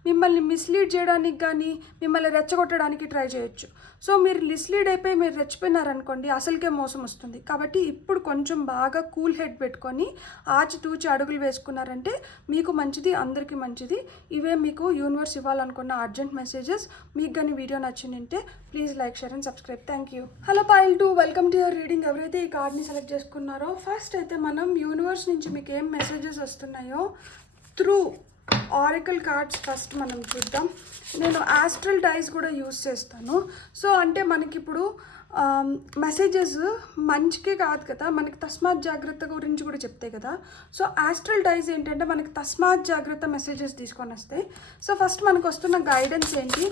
మిమ్మల్ని మిస్లీడ్ చేయడానికి కానీ మిమ్మల్ని రెచ్చగొట్టడానికి ట్రై చేయొచ్చు. సో మీరు మిస్లీడ్ అయిపోయి మీరు రెచ్చిపోయినారనుకోండి అసలుకే మోసం వస్తుంది. కాబట్టి ఇప్పుడు కొంచెం బాగా కూల్ హెడ్ పెట్టుకొని ఆచితూచి అడుగులు వేసుకున్నారంటే మీకు మంచిది, అందరికీ మంచిది. ఇవే మీకు యూనివర్స్ ఇవ్వాలనుకున్న అర్జెంట్ మెసేజెస్. మీకు కానీ వీడియో నచ్చిందంటే please like, share and subscribe. Thank you. Hello pile 2, welcome to your reading. ఎవరైతే ఈ కార్డ్ని సెలెక్ట్ చేసుకున్నారో ఫస్ట్ అయితే మనం యూనివర్స్ నుంచి మీకు ఏం మెసేజెస్ వస్తున్నాయో త్రూ ఆరికల్ కార్డ్స్ ఫస్ట్ మనం చూద్దాం. నేను ఆస్ట్రల్ డైస్ కూడా యూస్ చేస్తాను. సో అంటే మనకిప్పుడు మెసేజెస్ మంచికే కాదు కదా, మనకి తస్మాత్ జాగ్రత్త గురించి కూడా చెప్తాయి కదా. సో ఆస్ట్రల్ డైస్ ఏంటంటే మనకి తస్మాత్ జాగ్రత్త మెసేజెస్ తీసుకొని వస్తాయి. సో ఫస్ట్ మనకు వస్తున్న గైడెన్స్ ఏంటి,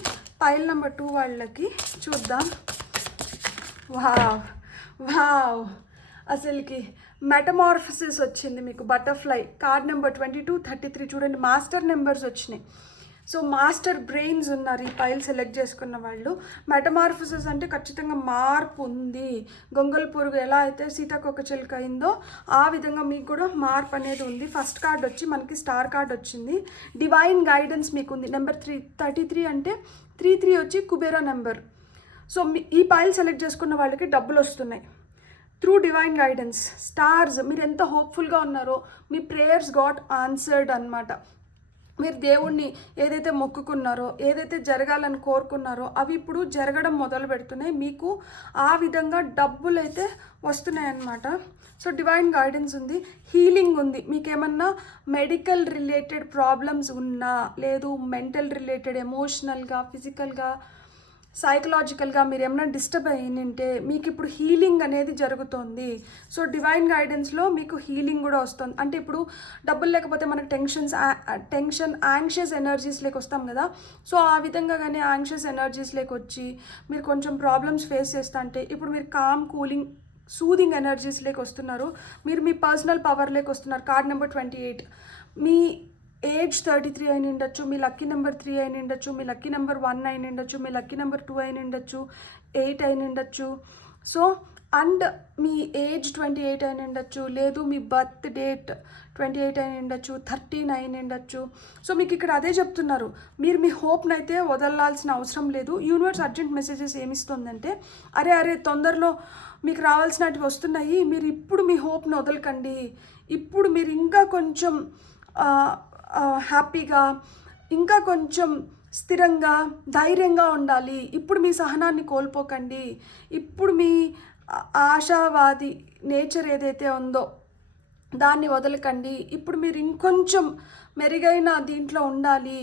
పైల్ నెంబర్ 2 వాళ్ళకి చూద్దాం. వావ్ అసలుకి మెటమార్ఫసిస్ వచ్చింది మీకు. బటర్ఫ్లై కార్డ్ నెంబర్ 22, 33 చూడండి, మాస్టర్ నెంబర్స్ వచ్చినాయి. సో మాస్టర్ బ్రెయిన్స్ ఉన్నారు ఈ పైల్ సెలెక్ట్ చేసుకున్న వాళ్ళు. మెటమార్ఫోసిస్ అంటే ఖచ్చితంగా మార్పు ఉంది. గొంగళ పురుగు ఎలా అయితే సీతాకోకచిలుక అయిందో ఆ విధంగా మీకు కూడా మార్పు అనేది ఉంది. ఫస్ట్ కార్డ్ వచ్చి మనకి స్టార్ కార్డ్ వచ్చింది. డివైన్ గైడెన్స్ మీకు ఉంది. నెంబర్ 33 అంటే 33 వచ్చి కుబేరా నెంబర్. సో ఈ పైల్ సెలెక్ట్ చేసుకున్న వాళ్ళకి డబ్బులు వస్తున్నాయి త్రూ డివైన్ గైడెన్స్. స్టార్స్, మీరు ఎంత హోప్ఫుల్గా ఉన్నారో మీ ప్రేయర్స్ గాట్ ఆన్సర్డ్ అనమాట. మీరు దేవుణ్ణి ఏదైతే మొక్కుకున్నారో, ఏదైతే జరగాలని కోరుకున్నారో అవి ఇప్పుడు జరగడం మొదలు పెడుతున్నాయి. మీకు ఆ విధంగా డబ్బులు అయితే వస్తున్నాయి అన్నమాట. సో డివైన్ గైడెన్స్ ఉంది. హీలింగ్ ఉంది. మీకు ఏమన్నా మెడికల్ రిలేటెడ్ ప్రాబ్లమ్స్ ఉన్నా, లేదు మెంటల్ రిలేటెడ్, ఎమోషనల్గా, ఫిజికల్గా, సైకలాజికల్గా మీరు ఏమైనా డిస్టర్బ్ అయ్యింటే మీకు ఇప్పుడు హీలింగ్ అనేది జరుగుతుంది. సో డివైన్ గైడెన్స్లో మీకు హీలింగ్ కూడా వస్తుంది. అంటే ఇప్పుడు డబ్బులు లేకపోతే మనకు టెన్షన్ యాంగ్షియస్ ఎనర్జీస్ లేక వస్తాం కదా. సో ఆ విధంగా కానీ యాంగ్షియస్ ఎనర్జీస్ లేక వచ్చి మీరు కొంచెం ప్రాబ్లమ్స్ ఫేస్ చేస్తా అంటే ఇప్పుడు మీరు కామ్, కూలింగ్, సూదింగ్ ఎనర్జీస్ లేక వస్తున్నారు. మీరు మీ పర్సనల్ పవర్ లేక వస్తున్నారు. Card number 28. మీ ఏజ్ 33 అయిన ఉండొచ్చు, మీ లక్కీ నెంబర్ 3 అయిన ఉండొచ్చు, మీ లక్కీ నెంబర్ 1 అయిన ఉండొచ్చు, మీ లక్కీ నెంబర్ 2 అయిన ఉండొచ్చు, 8 అయిన ఉండొచ్చు. సో అండ్ మీ ఏజ్ 28 అయిన ఉండొచ్చు, లేదు మీ బర్త్ డేట్ 28 అయిన ఉండొచ్చు, 13 అయిన ఉండొచ్చు. సో మీకు ఇక్కడ అదే చెప్తున్నారు, మీరు మీ హోప్ని అయితే వదలాల్సిన అవసరం లేదు. యూనివర్స్ అర్జెంట్ మెసేజెస్ ఏమిస్తుందంటే, అరే తొందరలో మీకు రావాల్సినవి వస్తున్నాయి, మీరు ఇప్పుడు మీ హోప్ని వదలకండి, ఇప్పుడు మీరు ఇంకా కొంచెం హ్యాపీగా, ఇంకా కొంచెం స్థిరంగా, ధైర్యంగా ఉండాలి. ఇప్పుడు మీ సహనాన్ని కోల్పోకండి. ఇప్పుడు మీ ఆశావాది నేచర్ ఏదైతే ఉందో దాన్ని వదలకండి. ఇప్పుడు మీరు ఇంకొంచెం మెరుగైన దీంట్లో ఉండాలి.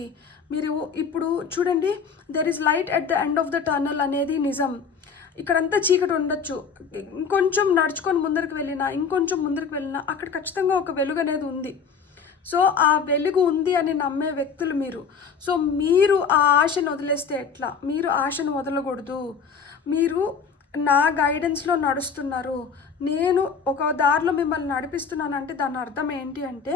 మీరు ఇప్పుడు చూడండి, there is light at the end of the tunnel అనేది నిజం. ఇక్కడంతా చీకటి ఉండొచ్చు, ఇంకొంచెం నడుచుకొని ముందరికి వెళ్ళినా, ఇంకొంచెం ముందరికి వెళ్ళినా అక్కడ ఖచ్చితంగా ఒక వెలుగు అనేది ఉంది. సో ఆ వెలుగు ఉంది అని నమ్మే వ్యక్తులు మీరు. సో మీరు ఆ ఆశను వదిలేస్తే ఎట్లా? మీరు ఆశను వదలకూడదు. మీరు నా గైడెన్స్లో నడుస్తున్నారు, నేను ఒక దారిలో మిమ్మల్ని నడిపిస్తున్నానంటే దాని అర్థం ఏంటి అంటే,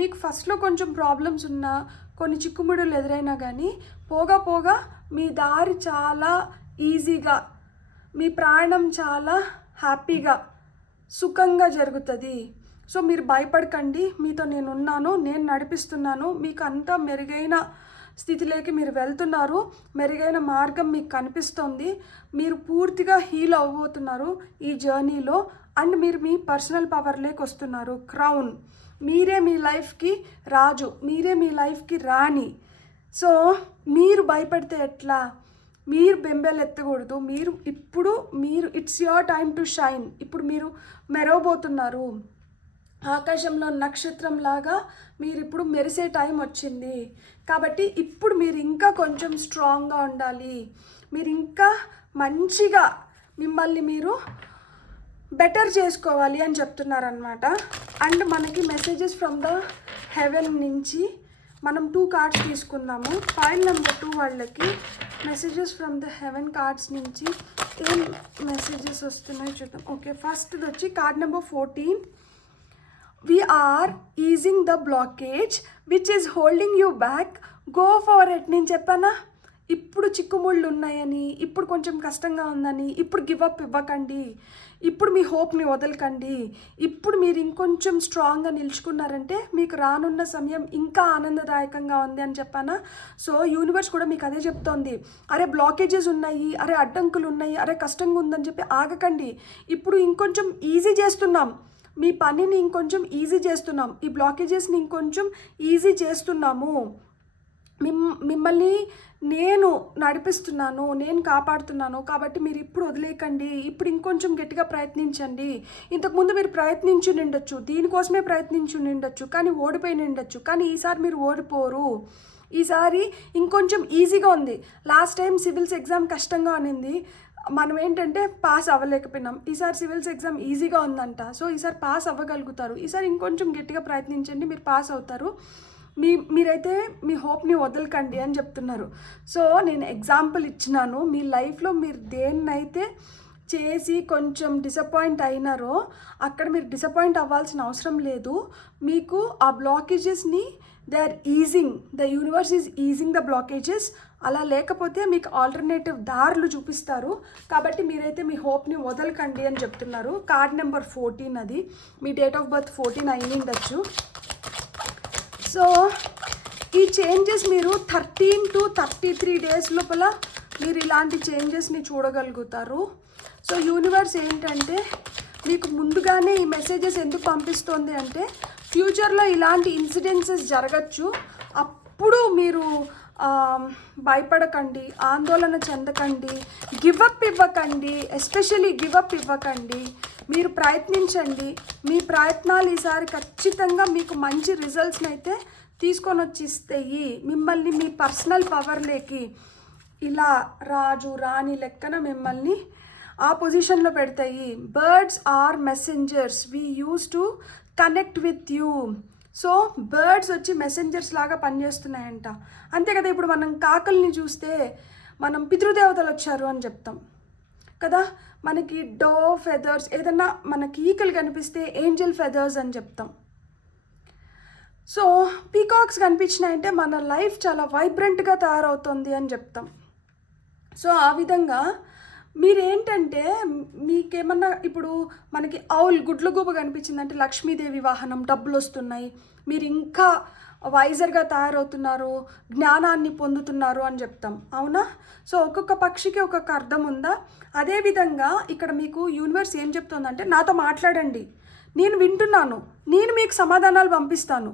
మీకు ఫస్ట్లో కొంచెం ప్రాబ్లమ్స్ ఉన్నా, కొన్ని చిక్కుముడులు ఎదురైనా కానీ పోగా మీ దారి చాలా ఈజీగా, మీ ప్రయాణం చాలా హ్యాపీగా, సుఖంగా జరుగుతుంది. సో మీరు భయపడకండి, మీతో నేను ఉన్నాను, నేను నడిపిస్తున్నాను. మీకు అంతా మెరుగైన స్థితిలోకి మీరు వెళ్తున్నారు, మెరుగైన మార్గం మీకు కనిపిస్తుంది. మీరు పూర్తిగా హీల్ అవ్వబోతున్నారు ఈ జర్నీలో. అండ్ మీరు మీ పర్సనల్ పవర్లోకి వస్తున్నారు. క్రౌన్, మీరే మీ లైఫ్కి రాజు, మీరే మీ లైఫ్కి రాణి. సో మీరు భయపడితే ఎట్లా? మీరు బెంబేలెత్తకూడదు. మీరు it's your time to shine. ఇప్పుడు మీరు మెరవబోతున్నారు. ఆకాశంలో నక్షత్రం లాగా మీరు ఇప్పుడు మెరిసే టైం వచ్చింది. కాబట్టి ఇప్పుడు మీరు ఇంకా కొంచెం స్ట్రాంగ్గా ఉండాలి. మీరు ఇంకా మంచిగా మిమ్మల్ని మీరు బెటర్ చేసుకోవాలి అని చెప్తున్నారనమాట. అండ్ మనకి మెసేజెస్ ఫ్రమ్ ద హెవెన్ నుంచి మనం 2 కార్డ్స్ తీసుకుందాము. ఫైల్ నెంబర్ 2 వాళ్ళకి messages from the heaven cards నుంచి ఏం మెసేజెస్ వస్తున్నాయో చూద్దాం. ఓకే, ఫస్ట్ వచ్చి card number 14. We are easing the blockage which is holding you back. Go for it. నేను చెప్పానా, ఇప్పుడు చిక్కుముళ్ళు ఉన్నాయని, ఇప్పుడు కొంచెం కష్టంగా ఉందని, ఇప్పుడు గివప్ ఇవ్వకండి. ఇప్పుడు మీ హోప్ని వదలకండి. ఇప్పుడు మీరు ఇంకొంచెం స్ట్రాంగ్గా నిలుచుకున్నారంటే మీకు రానున్న సమయం ఇంకా ఆనందదాయకంగా ఉంది అని చెప్పానా. సో యూనివర్స్ కూడా మీకు అదే చెప్తోంది. అరే బ్లాకేజెస్ ఉన్నాయి, అరే అడ్డంకులు ఉన్నాయి, అరే కష్టంగా ఉందని చెప్పి ఆగకండి. ఇప్పుడు ఇంకొంచెం ఈజీ చేస్తున్నాం, మీ పనిని ఇంకొంచెం ఈజీ చేస్తున్నాం, ఈ బ్లాకేజెస్ని ఇంకొంచెం ఈజీ చేస్తున్నాము. మిమ్మల్ని నేను నడిపిస్తున్నాను, నేను కాపాడుతున్నాను. కాబట్టి మీరు ఇప్పుడు వదిలేయకండి, ఇప్పుడు ఇంకొంచెం గట్టిగా ప్రయత్నించండి. ఇంతకుముందు మీరు ప్రయత్నించి నిండొచ్చు, దీనికోసమే ప్రయత్నించి నిండొచ్చు, కానీ ఓడిపోయి నిండొచ్చు. కానీ ఈసారి మీరు ఓడిపోరు. ఈసారి ఇంకొంచెం ఈజీగా ఉంది. లాస్ట్ టైం సివిల్స్ ఎగ్జామ్ కష్టంగా ఉన్నింది, మనం ఏంటంటే పాస్ అవ్వలేకపోయినాం. ఈసారి సివిల్స్ ఎగ్జామ్ ఈజీగా ఉందంట. సో ఈసారి పాస్ అవ్వగలుగుతారు. ఈసారి ఇంకొంచెం గట్టిగా ప్రయత్నించండి, మీరు పాస్ అవుతారు. మీరైతే మీ హోప్ని వదలకండి అని చెప్తున్నారు. సో నేను ఎగ్జాంపుల్ ఇచ్చినాను. మీ లైఫ్లో మీరు దేన్నైతే చేసి కొంచెం డిసప్పాయింట్ అయినారో అక్కడ మీరు డిసప్పాయింట్ అవ్వాల్సిన అవసరం లేదు. మీకు ఆ బ్లాకేజెస్ని they are easing, the universe is easing the blockages. అలా లేకపోతే మీకు ఆల్టర్నేటివ్ దారులు చూపిస్తారు. కాబట్టి మీరైతే మీ హోప్ని వదలకండి అని చెప్తున్నారు. కార్డ్ నెంబర్ 14 అది. మీ డేట్ ఆఫ్ బర్త్ 14 అయ్యి ఉండొచ్చు. సో ఈ చేంజెస్ మీరు 13 to 33 డేస్ లోపల మీరు ఇలాంటి చేంజెస్ని చూడగలుగుతారు. సో యూనివర్స్ ఏంటంటే మీకు ముందుగానే ఈ మెసేజెస్ ఎందుకు పంపిస్తుంది అంటే ఫ్యూచర్లో ఇలాంటి ఇన్సిడెన్సెస్ జరగచ్చు. అప్పుడు మీరు భయపడకండి, ఆందోళన చెందకండి, గివప్ ఇవ్వకండి. ఎస్పెషలీ గివప్ ఇవ్వకండి. మీరు ప్రయత్నించండి. మీ ప్రయత్నాలు ఈసారి ఖచ్చితంగా మీకు మంచి రిజల్ట్స్ని అయితే తీసుకొని వచ్చిస్తాయి. మిమ్మల్ని మీ పర్సనల్ పవర్లోకి ఇలా రాజు రాణి లెక్కన మిమ్మల్ని ఆ పొజిషన్లో పెడతాయి. Birds are messengers, we use to connect with you. So birds వచ్చి మెసెంజర్స్ లాగా పనిచేస్తున్నాయంట. అంతే కదా, ఇప్పుడు మనం కాకల్ని చూస్తే మనం పితృదేవతలు వచ్చారు అని చెప్తాం కదా. మనకి డో ఫెదర్స్, ఏదన్నా మనకి ఈకలు కనిపిస్తే ఏంజల్ ఫెదర్స్ అని చెప్తాం. సో పీకాక్స్ కనిపించినాయంటే మన లైఫ్ చాలా వైబ్రెంట్గా తయారవుతుంది అని చెప్తాం. సో ఆ విధంగా మీరేంటంటే మీకేమన్నా ఇప్పుడు మనకి ఆవుల్ గుడ్లగూబ కనిపించిందంటే లక్ష్మీదేవి వాహనం, డబ్బులు వస్తున్నాయి, మీరు ఇంకా వైజర్గా తయారవుతున్నారు, జ్ఞానాన్ని పొందుతున్నారు అని చెప్తాం. అవునా? సో ఒక్కొక్క పక్షికి ఒక్కొక్క అర్థం ఉందా? అదేవిధంగా ఇక్కడ మీకు యూనివర్స్ ఏం చెప్తుందంటే నాతో మాట్లాడండి, నేను వింటున్నాను, నేను మీకు సమాధానాలు పంపిస్తాను.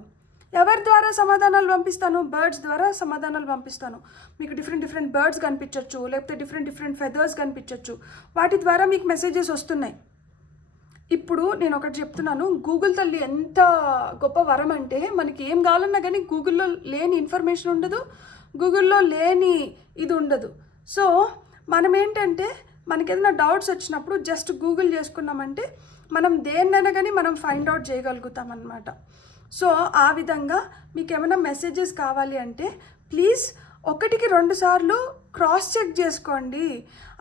ఎవరి ద్వారా సమాధానాలు పంపిస్తాను? బర్డ్స్ ద్వారా సమాధానాలు పంపిస్తాను. మీకు డిఫరెంట్ బర్డ్స్ కనిపించవచ్చు, లేకపోతే డిఫరెంట్ ఫెదర్స్ కనిపించవచ్చు. వాటి ద్వారా మీకు మెసేజెస్ వస్తున్నాయి. ఇప్పుడు నేను ఒకటి చెప్తున్నాను, గూగుల్ తల్లి ఎంత గొప్ప వరం అంటే మనకి ఏం కావాలన్నా కానీ గూగుల్లో లేని ఇన్ఫర్మేషన్ ఉండదు, గూగుల్లో లేని ఇది ఉండదు. సో మనం ఏంటంటే మనకి ఏదైనా డౌట్స్ వచ్చినప్పుడు జస్ట్ గూగుల్ చేసుకున్నామంటే మనం దేన్నైనా కానీ మనం ఫైండ్ అవుట్ చేయగలుగుతాం అన్నమాట. సో ఆ విధంగా మీకు ఏమైనా మెసేజెస్ కావాలి అంటే ప్లీజ్ 1-2 సార్లు క్రాస్ చెక్ చేసుకోండి.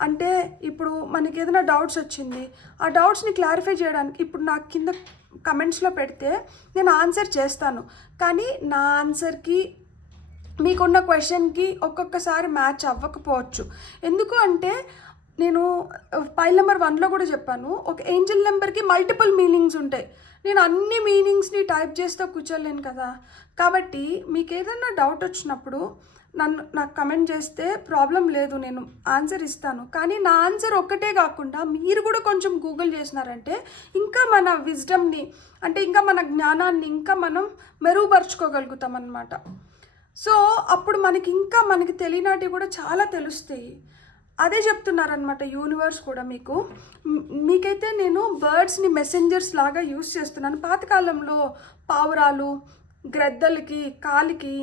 అంటే ఇప్పుడు మనకి ఏదైనా డౌట్స్ వచ్చింది, ఆ డౌట్స్ని క్లారిఫై చేయడానికి ఇప్పుడు నాకు కింద కమెంట్స్లో పెడితే నేను ఆన్సర్ చేస్తాను. కానీ నా ఆన్సర్కి మీకున్న క్వశ్చన్కి ఒక్కొక్కసారి మ్యాచ్ అవ్వకపోవచ్చు. ఎందుకు అంటే నేను ఫైల్ నెంబర్ 1లో కూడా చెప్పాను, ఒక ఏంజల్ నెంబర్కి మల్టిపుల్ మీనింగ్స్ ఉంటాయి. నేను అన్ని మీనింగ్స్ని టైప్ చేస్తూ కూర్చోలేను కదా. కాబట్టి మీకు ఏదైనా డౌట్ వచ్చినప్పుడు నాకు కమెంట్ చేస్తే ప్రాబ్లం లేదు, నేను ఆన్సర్ ఇస్తాను. కానీ నా ఆన్సర్ ఒక్కటే కాకుండా మీరు కూడా కొంచెం గూగుల్ చేసినారంటే ఇంకా మన విజ్డమ్ని, అంటే ఇంకా మన జ్ఞానాన్ని ఇంకా మనం మెరుగుపరుచుకోగలుగుతాం అన్నమాట. సో అప్పుడు మనకి తెలియనాటివి కూడా చాలా తెలుస్తాయి. అదే చెప్తున్నారనమాట యూనివర్స్ కూడా మీకైతే నేను బర్డ్స్ని మెసెంజర్స్ లాగా యూస్ చేస్తున్నాను. పాతకాలంలో పావురాలు గ్రద్దలకి కాలికి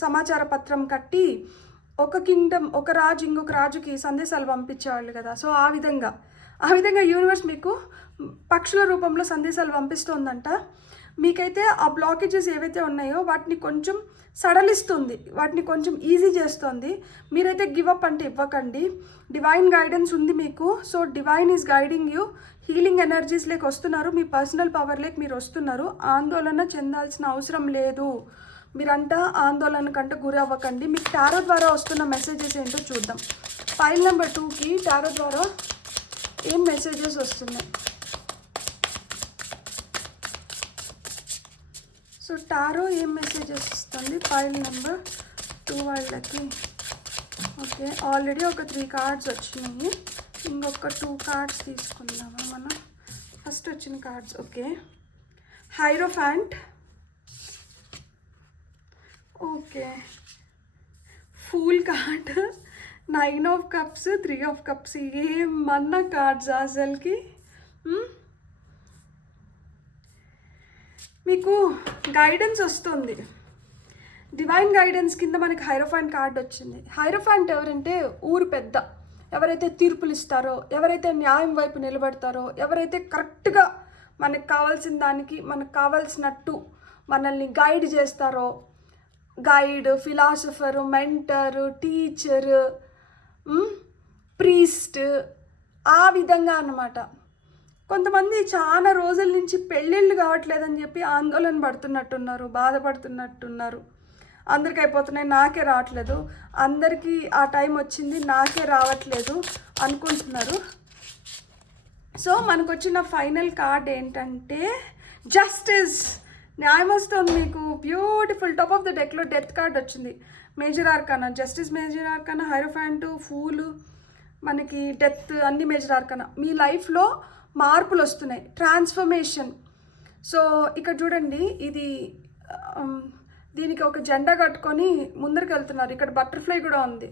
సమాచార పత్రం కట్టి ఒక రాజు ఇంకొక రాజుకి సందేశాలు పంపించేవాళ్ళు కదా. సో ఆ విధంగా యూనివర్స్ మీకు పక్షుల రూపంలో సందేశాలు పంపిస్తోందంట. మీకైతే ఆ బ్లాకేజెస్ ఏవైతే ఉన్నాయో వాటిని కొంచెం సడలిస్తుంది, వాటిని కొంచెం ఈజీ చేస్తుంది. మీరైతే గివప్ అంటే ఇవ్వకండి. డివైన్ గైడెన్స్ ఉంది మీకు. So divine is guiding you. Healing ఎనర్జీస్లోకి వస్తున్నారు, మీ పర్సనల్ పవర్లోకి మీరు వస్తున్నారు. ఆందోళన చెందాల్సిన అవసరం లేదు. మీరంతా ఆందోళన కంటే గురి అవ్వకండి. మీకు టారో ద్వారా వస్తున్న మెసేజెస్ ఏంటో చూద్దాం. ఫైల్ నెంబర్ 2కి టారో ద్వారా ఏం మెసేజెస్ వస్తున్నాయి. సో టారో ఏం మెసేజెస్ ఇస్తుంది ఫైల్ నెంబర్ 2 వాళ్ళకి? ఓకే, ఆల్రెడీ ఒక 3 కార్డ్స్ వచ్చినాయి, ఇంకొక 2 కార్డ్స్ తీసుకుందామా మనం. ఫస్ట్ వచ్చిన cards okay, hierophant, okay, fool card, 9 of cups, 3 of cups. ఏమన్నా కార్డ్స్ అసలుకి. మీకు గైడెన్స్ వస్తుంది, డివైన్ గైడెన్స్ కింద మనకి హైరోఫాంట్ కార్డ్ వచ్చింది. హైరోఫాంట్ ఎవరంటే ఊరు పెద్ద, ఎవరైతే తీర్పులు ఇస్తారో, ఎవరైతే న్యాయం వైపు నిలబడతారో, ఎవరైతే కరెక్ట్గా మనకు కావాల్సిన దానికి మనకు కావాల్సినట్టు మనల్ని గైడ్ చేస్తారో, guide, philosopher, mentor, teacher, priest, ఆ విధంగా అన్నమాట. కొంతమంది చాలా రోజుల నుంచి పెళ్ళిళ్ళు కావట్లేదని చెప్పి ఆందోళన పడుతున్నట్టున్నారు, బాధపడుతున్నట్టున్నారు. అందరికీ అయిపోతున్నాయి, నాకే రావట్లేదు, అందరికీ ఆ టైం వచ్చింది, నాకే రావట్లేదు అనుకుంటున్నారు. సో మనకు వచ్చిన ఫైనల్ కార్డ్ ఏంటంటే జస్టిస్, న్యాయం వస్తుంది మీకు. బ్యూటిఫుల్. టాప్ ఆఫ్ ద డెక్లో డెత్ కార్డ్ వచ్చింది. Major arcana, justice major arcana, hierophant, fool, మనకి డెత్, అన్ని మేజర్ ఆర్కానా. మీ లైఫ్లో మార్పులు వస్తున్నాయి, ట్రాన్స్ఫర్మేషన్. సో ఇక్కడ చూడండి, ఇది దీనికి ఒక జెండా కట్టుకొని ముందరికి వెళ్తున్నారు. ఇక్కడ బటర్ఫ్లై కూడా ఉంది.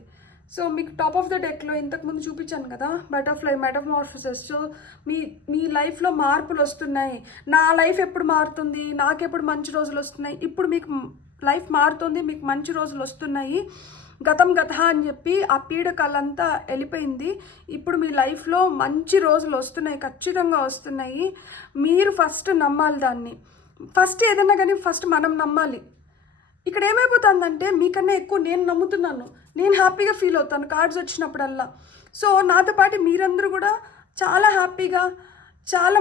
సో మీకు టాప్ ఆఫ్ ద డెక్లో ఇంతకుముందు చూపించాను కదా, బటర్ఫ్లై, మెటమార్ఫోసిస్. సో మీ లైఫ్లో మార్పులు వస్తున్నాయి. నా లైఫ్ ఎప్పుడు మారుతుంది, నాకెప్పుడు మంచి రోజులు వస్తున్నాయి. ఇప్పుడు మీకు లైఫ్ మారుతుంది, మీకు మంచి రోజులు వస్తున్నాయి. గతం గత అని చెప్పి ఆ పీడకలంతా వెళ్ళిపోయింది. ఇప్పుడు మీ లైఫ్లో మంచి రోజులు వస్తున్నాయి, ఖచ్చితంగా వస్తున్నాయి. మీరు ఫస్ట్ నమ్మాలి దాన్ని. ఫస్ట్ ఏదైనా కానీ ఫస్ట్ మనం నమ్మాలి. ఇక్కడ ఏమైపోతుందంటే మీకన్నా ఎక్కువ నేను నమ్ముతున్నాను, నేను హ్యాపీగా ఫీల్ అవుతాను కార్డ్స్ వచ్చినప్పుడల్లా. సో నాతో పాటు మీరందరూ కూడా చాలా హ్యాపీగా, చాలా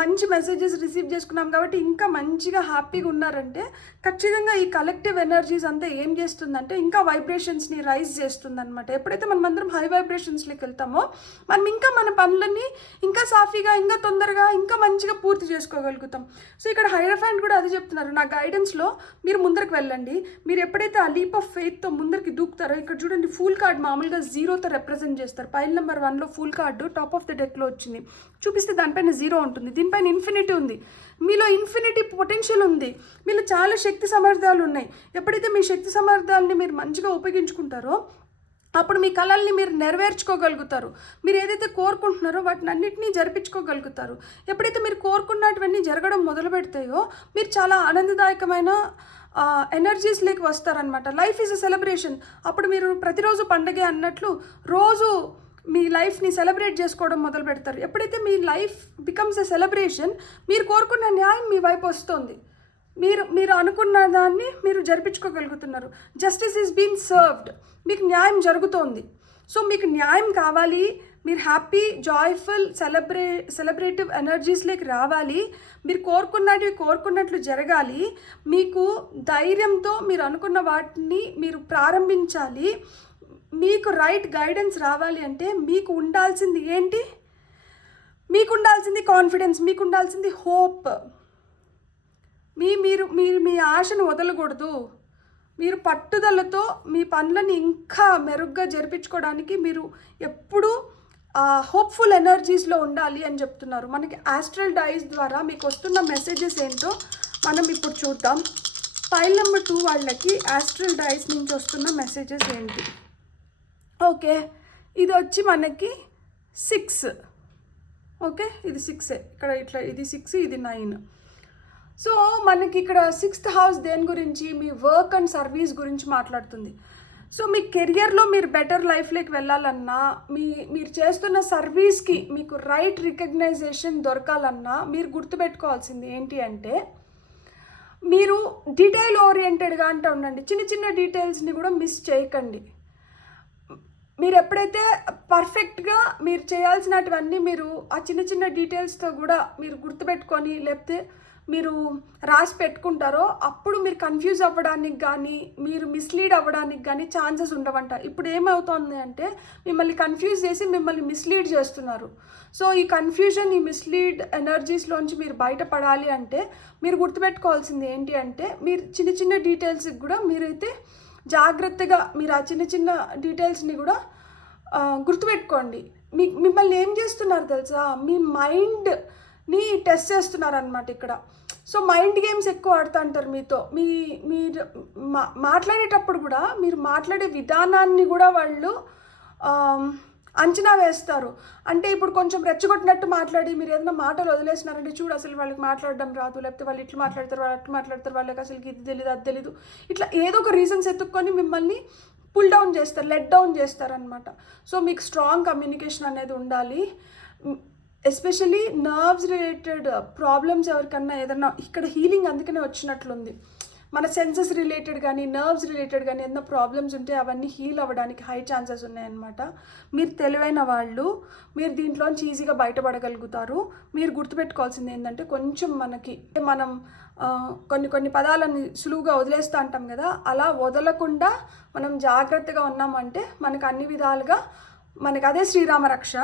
మంచి మెసేజెస్ రిసీవ్ చేసుకున్నాం కాబట్టి ఇంకా మంచిగా హ్యాపీగా ఉన్నారంటే ఖచ్చితంగా ఈ కలెక్టివ్ ఎనర్జీస్ అంతా ఏం చేస్తుందంటే ఇంకా వైబ్రేషన్స్ని రైజ్ చేస్తుంది అనమాట. ఎప్పుడైతే మనం అందరం హై వైబ్రేషన్స్లోకి వెళ్తామో మనం ఇంకా మన పనులన్నీ ఇంకా సాఫీగా, ఇంకా తొందరగా, ఇంకా మంచిగా పూర్తి చేసుకోగలుగుతాం. సో ఇక్కడ హైరోఫాంట్ కూడా అది చెప్తున్నారు, నా గైడెన్స్లో మీరు ముందరికి వెళ్ళండి. మీరు ఎప్పుడైతే ఆ లీప్ ఆఫ్ ఫెయిత్తో ముందరికి దూకుతారో, ఇక్కడ చూడండి ఫుల్ కార్డ్ మామూలుగా 0తో రిప్రజెంట్ చేస్తారు. పైల్ నెంబర్ 1లో fool card top of the డెక్లో వచ్చింది. చూపిస్తే దానిపైన 0 ఉంటుంది, దీనిపైన ఇన్ఫినిటీ ఉంది. మీలో ఇన్ఫినిటీ పొటెన్షియల్ ఉంది, మీలో చాలా శక్తి సామర్థ్యాలు ఉన్నాయి. ఎప్పుడైతే మీ శక్తి సామర్థ్యాలని మీరు మంచిగా ఉపయోగించుకుంటారో అప్పుడు మీ కళల్ని మీరు నెరవేర్చుకోగలుగుతారు. మీరు ఏదైతే కోరుకుంటున్నారో వాటిని అన్నింటినీ జరిపించుకోగలుగుతారు. ఎప్పుడైతే మీరు కోరుకున్నటువన్నీ జరగడం మొదలు పెడతాయో మీరు చాలా ఆనందదాయకమైన ఎనర్జీస్లోకి వస్తారనమాట. Life is a celebration. అప్పుడు మీరు ప్రతిరోజు పండగే అన్నట్లు రోజు మీ లైఫ్ని సెలబ్రేట్ చేసుకోవడం మొదలు పెడతారు. ఎప్పుడైతే మీ లైఫ్ బికమ్స్ ఎ సెలబ్రేషన్, మీరు కోరుకున్న న్యాయం మీ వైపు వస్తుంది. మీరు అనుకున్న దాన్ని మీరు జరిపించుకోగలుగుతున్నారు. జస్టిస్ ఈజ్ బీన్ సర్వ్డ్, మీకు న్యాయం జరుగుతోంది. సో మీకు న్యాయం కావాలి, మీరు హ్యాపీ, జాయ్ఫుల్, సెలబ్రేటివ్ ఎనర్జీస్లోకి రావాలి. మీరు కోరుకున్నట్లు జరగాలి. మీకు ధైర్యంతో మీరు అనుకున్న వాటిని మీరు ప్రారంభించాలి. మీకు రైట్ గైడెన్స్ రావాలి అంటే మీకు ఉండాల్సింది ఏంటి? మీకు ఉండాల్సింది కాన్ఫిడెన్స్, మీకు ఉండాల్సింది హోప్. మీరు మీ ఆశను వదలకూడదు. మీరు పట్టుదలతో మీ పనులను ఇంకా మెరుగ్గా జరిపించుకోవడానికి మీరు ఎప్పుడూ హోప్ఫుల్ ఎనర్జీస్లో ఉండాలి అని చెప్తున్నారు. మనకి ఆస్ట్రల్ డైస్ ద్వారా మీకు వస్తున్న మెసేజెస్ ఏంటో మనం ఇప్పుడు చూద్దాం. పైల్ నెంబర్ 2 వాళ్ళకి ఆస్ట్రల్ డైస్ నుంచి వస్తున్న మెసేజెస్ ఏంటి? ఓకే, ఇది వచ్చి మనకి 6. ఓకే, ఇది 6. ఇక్కడ ఇట్లా ఇది 6, ఇది 9. సో మనకి ఇక్కడ 6th హౌస్ దేని గురించి? మీ వర్క్ అండ్ సర్వీస్ గురించి మాట్లాడుతుంది. సో మీ కెరియర్లో మీరు బెటర్ లైఫ్లోకి వెళ్ళాలన్నా, మీరు చేస్తున్న సర్వీస్కి మీకు రైట్ రికగ్నైజేషన్ దొరకాలన్నా మీరు గుర్తుపెట్టుకోవాల్సింది ఏంటి అంటే మీరు డీటెయిల్ ఓరియంటెడ్గా అంటే ఉండండి. చిన్న డీటెయిల్స్ని కూడా మిస్ చేయకండి. మీరు ఎప్పుడైతే పర్ఫెక్ట్గా మీరు చేయాల్సినటువన్నీ మీరు ఆ చిన్న డీటెయిల్స్తో కూడా మీరు గుర్తుపెట్టుకొని లేకపోతే మీరు రాసి పెట్టుకుంటారో అప్పుడు మీరు కన్ఫ్యూజ్ అవ్వడానికి కానీ మీరు మిస్లీడ్ అవ్వడానికి కానీ ఛాన్సెస్ ఉండవంట. ఇప్పుడు ఏమవుతుంది అంటే మిమ్మల్ని కన్ఫ్యూజ్ చేసి మిమ్మల్ని మిస్లీడ్ చేస్తున్నారు. సో ఈ కన్ఫ్యూజన్, ఈ మిస్లీడ్ ఎనర్జీస్లోంచి మీరు బయటపడాలి అంటే మీరు గుర్తుపెట్టుకోవాల్సింది ఏంటి అంటే మీరు చిన్న డీటెయిల్స్కి కూడా మీరైతే జాగ్రత్తగా మీరు ఆ చిన్న డీటెయిల్స్ని కూడా గుర్తుపెట్టుకోండి. మిమ్మల్ని ఏం చేస్తున్నారు తెలుసా? మీ మైండ్ని టెస్ట్ చేస్తున్నారు అనమాట ఇక్కడ. సో మైండ్ గేమ్స్ ఎక్కువ ఆడుతూ అంటారు మీతో. మీరు మాట్లాడేటప్పుడు కూడా మీరు మాట్లాడే విధానాన్ని కూడా వాళ్ళు అంచనా వేస్తారు. అంటే ఇప్పుడు కొంచెం రెచ్చగొట్టినట్టు మాట్లాడి మీరు ఏదైనా మాటలు వదిలేసినారంటే చూడు అసలు వాళ్ళకి మాట్లాడడం రాదు, లేకపోతే వాళ్ళు ఇట్లా మాట్లాడతారు, వాళ్ళు అట్లా మాట్లాడతారు, వాళ్ళకి అసలు ఇది తెలీదు, అది తెలీదు, ఇట్లా ఏదో ఒక రీజన్స్ ఎత్తుక్కొని మిమ్మల్ని పుల్ డౌన్ చేస్తారు, లెట్ డౌన్ చేస్తారనమాట. సో మీకు స్ట్రాంగ్ కమ్యూనికేషన్ అనేది ఉండాలి. ఎస్పెషలీ నర్వ్స్ రిలేటెడ్ ప్రాబ్లమ్స్ ఎవరికన్నా ఏదన్నా ఇక్కడ హీలింగ్ అందుకనే వచ్చినట్లుంది. మన సెన్సెస్ రిలేటెడ్ కానీ నర్వ్స్ రిలేటెడ్ కానీ ఏదైనా ప్రాబ్లమ్స్ ఉంటే అవన్నీ హీల్ అవ్వడానికి హై ఛాన్సెస్ ఉన్నాయన్నమాట. మీరు తెలివైన వాళ్ళు, మీరు దీంట్లోంచి ఈజీగా బయటపడగలుగుతారు. మీరు గుర్తుపెట్టుకోవాల్సింది ఏంటంటే, కొంచెం మనం కొన్ని పదాలని సులువుగా వదిలేస్తూ అంటాం కదా, అలా వదలకుండా మనం జాగ్రత్తగా ఉన్నామంటే మనకు అన్ని విధాలుగా మనకి అదే శ్రీరామ రక్ష.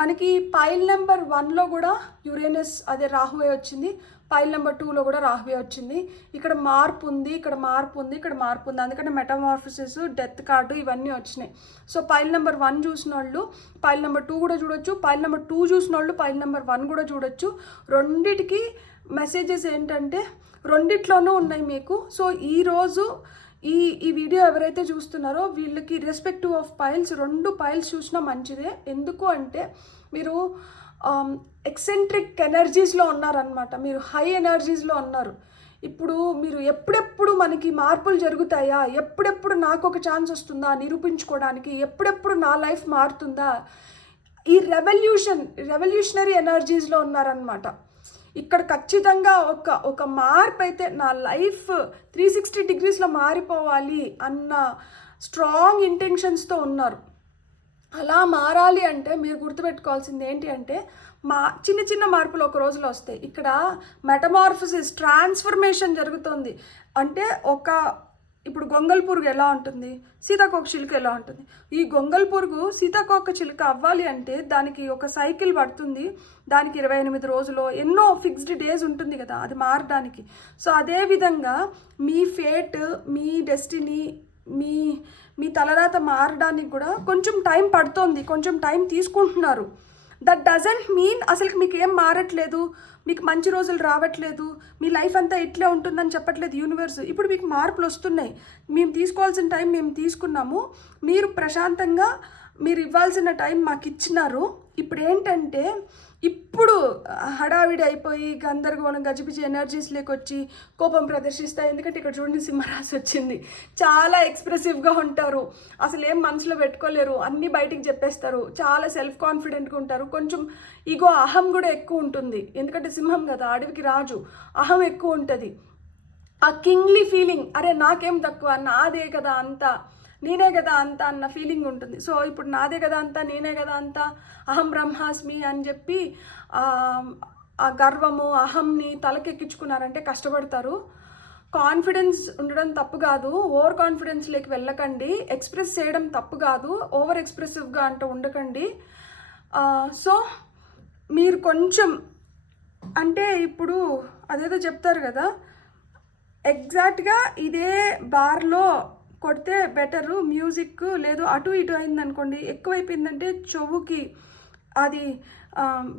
మనకి పైల్ నెంబర్ 1లో కూడా యురేనస్ అదే రాహువే వచ్చింది, పైల్ నెంబర్ 2లో కూడా రాహువే వచ్చింది. ఇక్కడ మార్పు ఉంది, ఇక్కడ మార్పు ఉంది, ఇక్కడ మార్పు ఉంది. అందుకని మెటమార్ఫసిస్, డెత్ కార్డు ఇవన్నీ వచ్చినాయి. సో పైల్ నెంబర్ 1 చూసిన వాళ్ళు పైల్ నెంబర్ 2 కూడా చూడొచ్చు, పైల్ నెంబర్ 2 చూసిన వాళ్ళు పైల్ నెంబర్ 1 కూడా చూడొచ్చు. రెండిటికి మెసేజెస్ ఏంటంటే రెండిట్లోనూ ఉన్నాయి మీకు. సో ఈరోజు ఈ వీడియో ఎవరైతే చూస్తున్నారో వీళ్ళకి రెస్పెక్టివ్ ఆఫ్ పైల్స్ 2 పైల్స్ చూసినా మంచిదే. ఎందుకు అంటే మీరు ఎక్సెంట్రిక్ ఎనర్జీస్లో ఉన్నారనమాట, మీరు హై ఎనర్జీస్లో ఉన్నారు. ఇప్పుడు మీరు ఎప్పుడెప్పుడు మనకి మార్పులు జరుగుతాయా, ఎప్పుడెప్పుడు నాకు ఒక ఛాన్స్ వస్తుందా నిరూపించుకోవడానికి, ఎప్పుడెప్పుడు నా లైఫ్ మారుతుందా, ఈ రెవల్యూషనరీ ఎనర్జీస్లో ఉన్నారనమాట. ఇక్కడ ఖచ్చితంగా ఒక మార్పు అయితే నా లైఫ్ 360 డిగ్రీస్లో మారిపోవాలి అన్న స్ట్రాంగ్ ఇంటెన్షన్స్తో ఉన్నారు. అలా మారాలి అంటే మీరు గుర్తుపెట్టుకోవాల్సింది ఏంటి అంటే, చిన్న మార్పులు ఒక రోజులో వస్తాయి. ఇక్కడ మెటమార్ఫసిస్, ట్రాన్స్ఫర్మేషన్ జరుగుతుంది. అంటే ఇప్పుడు గొంగల్ పురుగు ఎలా ఉంటుంది, సీతాకోక చిలుక ఎలా ఉంటుంది. ఈ గొంగల్ పురుగు సీతాకోక చిలుక అవ్వాలి అంటే దానికి ఒక సైకిల్ పడుతుంది, దానికి 28 రోజులు ఎన్నో ఫిక్స్డ్ డేస్ ఉంటుంది కదా అది మారడానికి. సో అదేవిధంగా మీ ఫేట్, మీ డెస్టినీ, మీ తలరాత మారడానికి కూడా కొంచెం టైం పడుతోంది, కొంచెం టైం తీసుకుంటున్నారు. దట్ డజంట్ మీన్ అసలు మీకు ఏం మారట్లేదు, మీకు మంచి రోజులు రావట్లేదు, మీ లైఫ్ అంతా ఇట్లే ఉంటుందని చెప్పట్లేదు యూనివర్స్. ఇప్పుడు మీకు మార్పులు వస్తున్నాయి, మేము తీసుకోవాల్సిన టైం మేము తీసుకున్నాము, మీరు ప్రశాంతంగా మీరు ఇవ్వాల్సిన టైం మాకు ఇచ్చినారు. ఇప్పుడు ఏంటంటే ఇప్పుడు హడావిడి అయిపోయి గందరగోళం గజిబిజి ఎనర్జీస్ లేకొచ్చి కోపం ప్రదర్శిస్తాయి. ఎందుకంటే ఇక్కడ చూడండి సింహరాశి వచ్చింది. చాలా ఎక్స్ప్రెసివ్గా ఉంటారు, అసలు ఏం మనసులో పెట్టుకోలేరు, అన్నీ బయటికి చెప్పేస్తారు, చాలా సెల్ఫ్ కాన్ఫిడెంట్గా ఉంటారు. కొంచెం ఈగో, అహం కూడా ఎక్కువ ఉంటుంది. ఎందుకంటే సింహం కదా, అడవికి రాజు, అహం ఎక్కువ ఉంటుంది. ఆ కింగ్లీ ఫీలింగ్, అరే నాకేం తక్కువ, నాదే కదా అంతా, నేనే కదా అంతా అన్న ఫీలింగ్ ఉంటుంది. సో ఇప్పుడు నాదే కదా అంతా, నేనే కదా అంతా, అహం బ్రహ్మాస్మి అని చెప్పి ఆ గర్వము, అహంని తలకెక్కించుకున్నారంటే కష్టపడతారు. కాన్ఫిడెన్స్ ఉండడం తప్పు కాదు, ఓవర్ కాన్ఫిడెన్స్లోకి వెళ్ళకండి. ఎక్స్ప్రెస్ చేయడం తప్పు కాదు, ఓవర్ ఎక్స్ప్రెసివ్గా అంటూ ఉండకండి. సో మీరు కొంచెం అంటే ఇప్పుడు అదేదో చెప్తారు కదా, ఎగ్జాక్ట్గా ఇదే బార్లో కొడితే బెటరు, మ్యూజిక్ లేదు అటు ఇటు అయిందనుకోండి, ఎక్కువైపోయిందంటే చెవుకి అది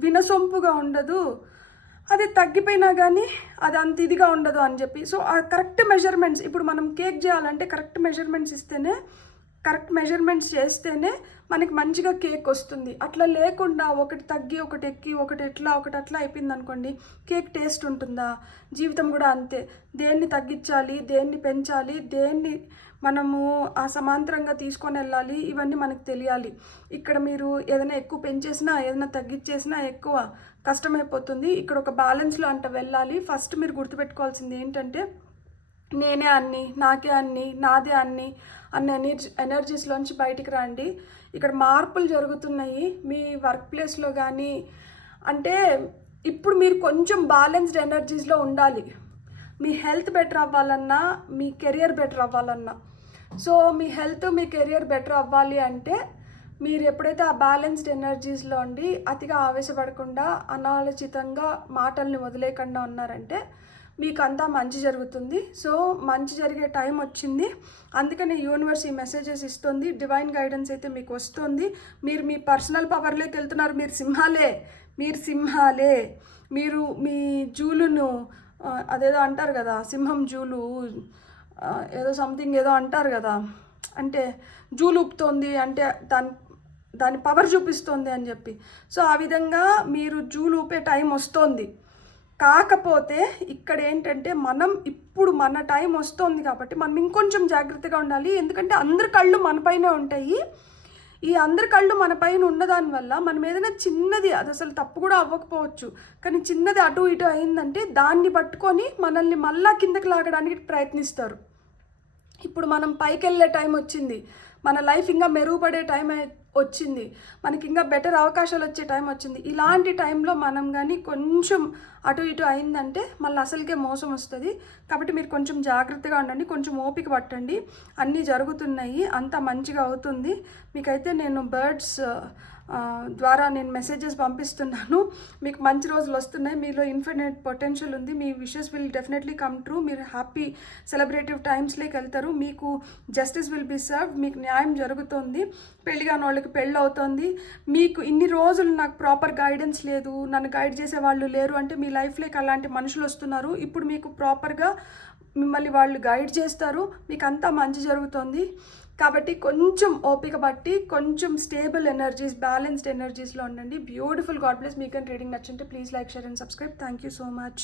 వినసొంపుగా ఉండదు, అది తగ్గిపోయినా కానీ అది అంత ఇదిగా ఉండదు అని చెప్పి. సో ఆ కరెక్ట్ మెజర్మెంట్స్, ఇప్పుడు మనం కేక్ చేయాలంటే కరెక్ట్ మెజర్మెంట్స్ చేస్తేనే మనకి మంచిగా కేక్ వస్తుంది. అట్లా లేకుండా ఒకటి తగ్గి ఒకటి ఎక్కి ఒకటి అట్లా అయిపోయింది అనుకోండి, కేక్ టేస్ట్ ఉంటుందా? జీవితం కూడా అంతే. దేన్ని తగ్గించాలి, దేన్ని పెంచాలి, దేన్ని మనము సమాంతరంగా తీసుకొని వెళ్ళాలి, ఇవన్నీ మనకు తెలియాలి. ఇక్కడ మీరు ఏదైనా ఎక్కువ పెంచేసినా ఏదైనా తగ్గించేసినా ఎక్కువ కష్టమైపోతుంది. ఇక్కడ ఒక బ్యాలెన్స్లో వెళ్ళాలి. ఫస్ట్ మీరు గుర్తుపెట్టుకోవాల్సింది ఏంటంటే, నేనే అన్ని, నాకే అన్ని, నాదే అన్ని అన్న ఎనర్జీస్లోంచి బయటికి రండి. ఇక్కడ మార్పులు జరుగుతున్నాయి మీ వర్క్ ప్లేస్లో కానీ. అంటే ఇప్పుడు మీరు కొంచెం బ్యాలెన్స్డ్ ఎనర్జీస్లో ఉండాలి, మీ హెల్త్ బెటర్ అవ్వాలన్నా, మీ కెరియర్ బెటర్ అవ్వాలన్నా. సో మీ హెల్త్, మీ కెరియర్ బెటర్ అవ్వాలి అంటే మీరు ఎప్పుడైతే ఆ బ్యాలెన్స్డ్ ఎనర్జీస్లో ఉండి అతిగా ఆవేశపడకుండా అనాలోచితంగా మాటల్ని వదిలేకుండా ఉన్నారంటే మీకు అంతా మంచి జరుగుతుంది. సో మంచి జరిగే టైం వచ్చింది, అందుకని యూనివర్స్ ఈ మెసేజెస్ ఇస్తుంది. డివైన్ గైడెన్స్ అయితే మీకు వస్తుంది. మీరు మీ పర్సనల్ పవర్లోకి వెళ్తున్నారు. మీరు సింహాలే. మీరు మీ జూలును అదేదో అంటారు కదా, సింహం జూలు ఏదో సంథింగ్ ఏదో అంటారు కదా, అంటే జూలు ఊపుతోంది అంటే దాని పవర్ చూపిస్తుంది అని చెప్పి. సో ఆ విధంగా మీరు జూలు ఊపే టైం వస్తుంది. కాకపోతే ఇక్కడ ఏంటంటే ఇప్పుడు మన టైం వస్తుంది కాబట్టి మనం ఇంకొంచెం జాగ్రత్తగా ఉండాలి. ఎందుకంటే అందరి కళ్ళు మనపైనే ఉంటాయి. ఈ అందరి కళ్ళు మన పైన ఉన్నదాని వల్ల మనం ఏదైనా చిన్నది, అది అసలు తప్పు కూడా అవ్వకపోవచ్చు, కానీ చిన్నది అటు ఇటు అయిందంటే దాన్ని పట్టుకొని మనల్ని మళ్ళా కిందకి లాగడానికి ప్రయత్నిస్తారు. ఇప్పుడు మనం పైకి వెళ్ళే టైం వచ్చింది, మన లైఫ్ ఇంకా మెరుగుపడే టైం వచ్చింది, మనకి ఇంకా బెటర్ అవకాశాలు వచ్చే టైం వచ్చింది. ఇలాంటి టైంలో మనం కానీ కొంచెం అటు ఇటు అయిందంటే మళ్ళీ అసలుకే మోసం వస్తుంది. కాబట్టి మీరు కొంచెం జాగ్రత్తగా ఉండండి, కొంచెం ఓపిక పట్టండి. అన్నీ జరుగుతున్నాయి, అంతా మంచిగా అవుతుంది. మీకైతే నేను బర్డ్స్ ద్వారా నేను మెసేజెస్ పంపిస్తున్నాను. మీకు మంచి రోజులు వస్తున్నాయి, మీలో ఇన్ఫినిట్ పొటెన్షియల్ ఉంది, మీ wishes will definitely come true. మీరు హ్యాపీ సెలబ్రేటివ్ టైమ్స్లోకి వెళ్తారు, మీకు జస్టిస్ విల్ బి సర్వ్, మీకు న్యాయం జరుగుతుంది, పెళ్లి కాని వాళ్ళకి పెళ్ళి అవుతుంది. మీకు ఇన్ని రోజులు నాకు ప్రాపర్ గైడెన్స్ లేదు, నన్ను గైడ్ చేసే వాళ్ళు లేరు అంటే మీ లైఫ్లోకి అలాంటి మనుషులు వస్తున్నారు. ఇప్పుడు మీకు ప్రాపర్గా మిమ్మల్ని వాళ్ళు గైడ్ చేస్తారు, మీకు అంతా మంచి జరుగుతుంది. కాబట్టి కొంచెం ఓపిక బట్టి కొంచెం స్టేబుల్ ఎనర్జీస్, బ్యాలెన్స్డ్ ఎనర్జీస్లో ఉండండి. బ్యూటిఫుల్. God bless. మీకు రీడింగ్ నచ్చుంటే please like, share and subscribe. Thank you so much.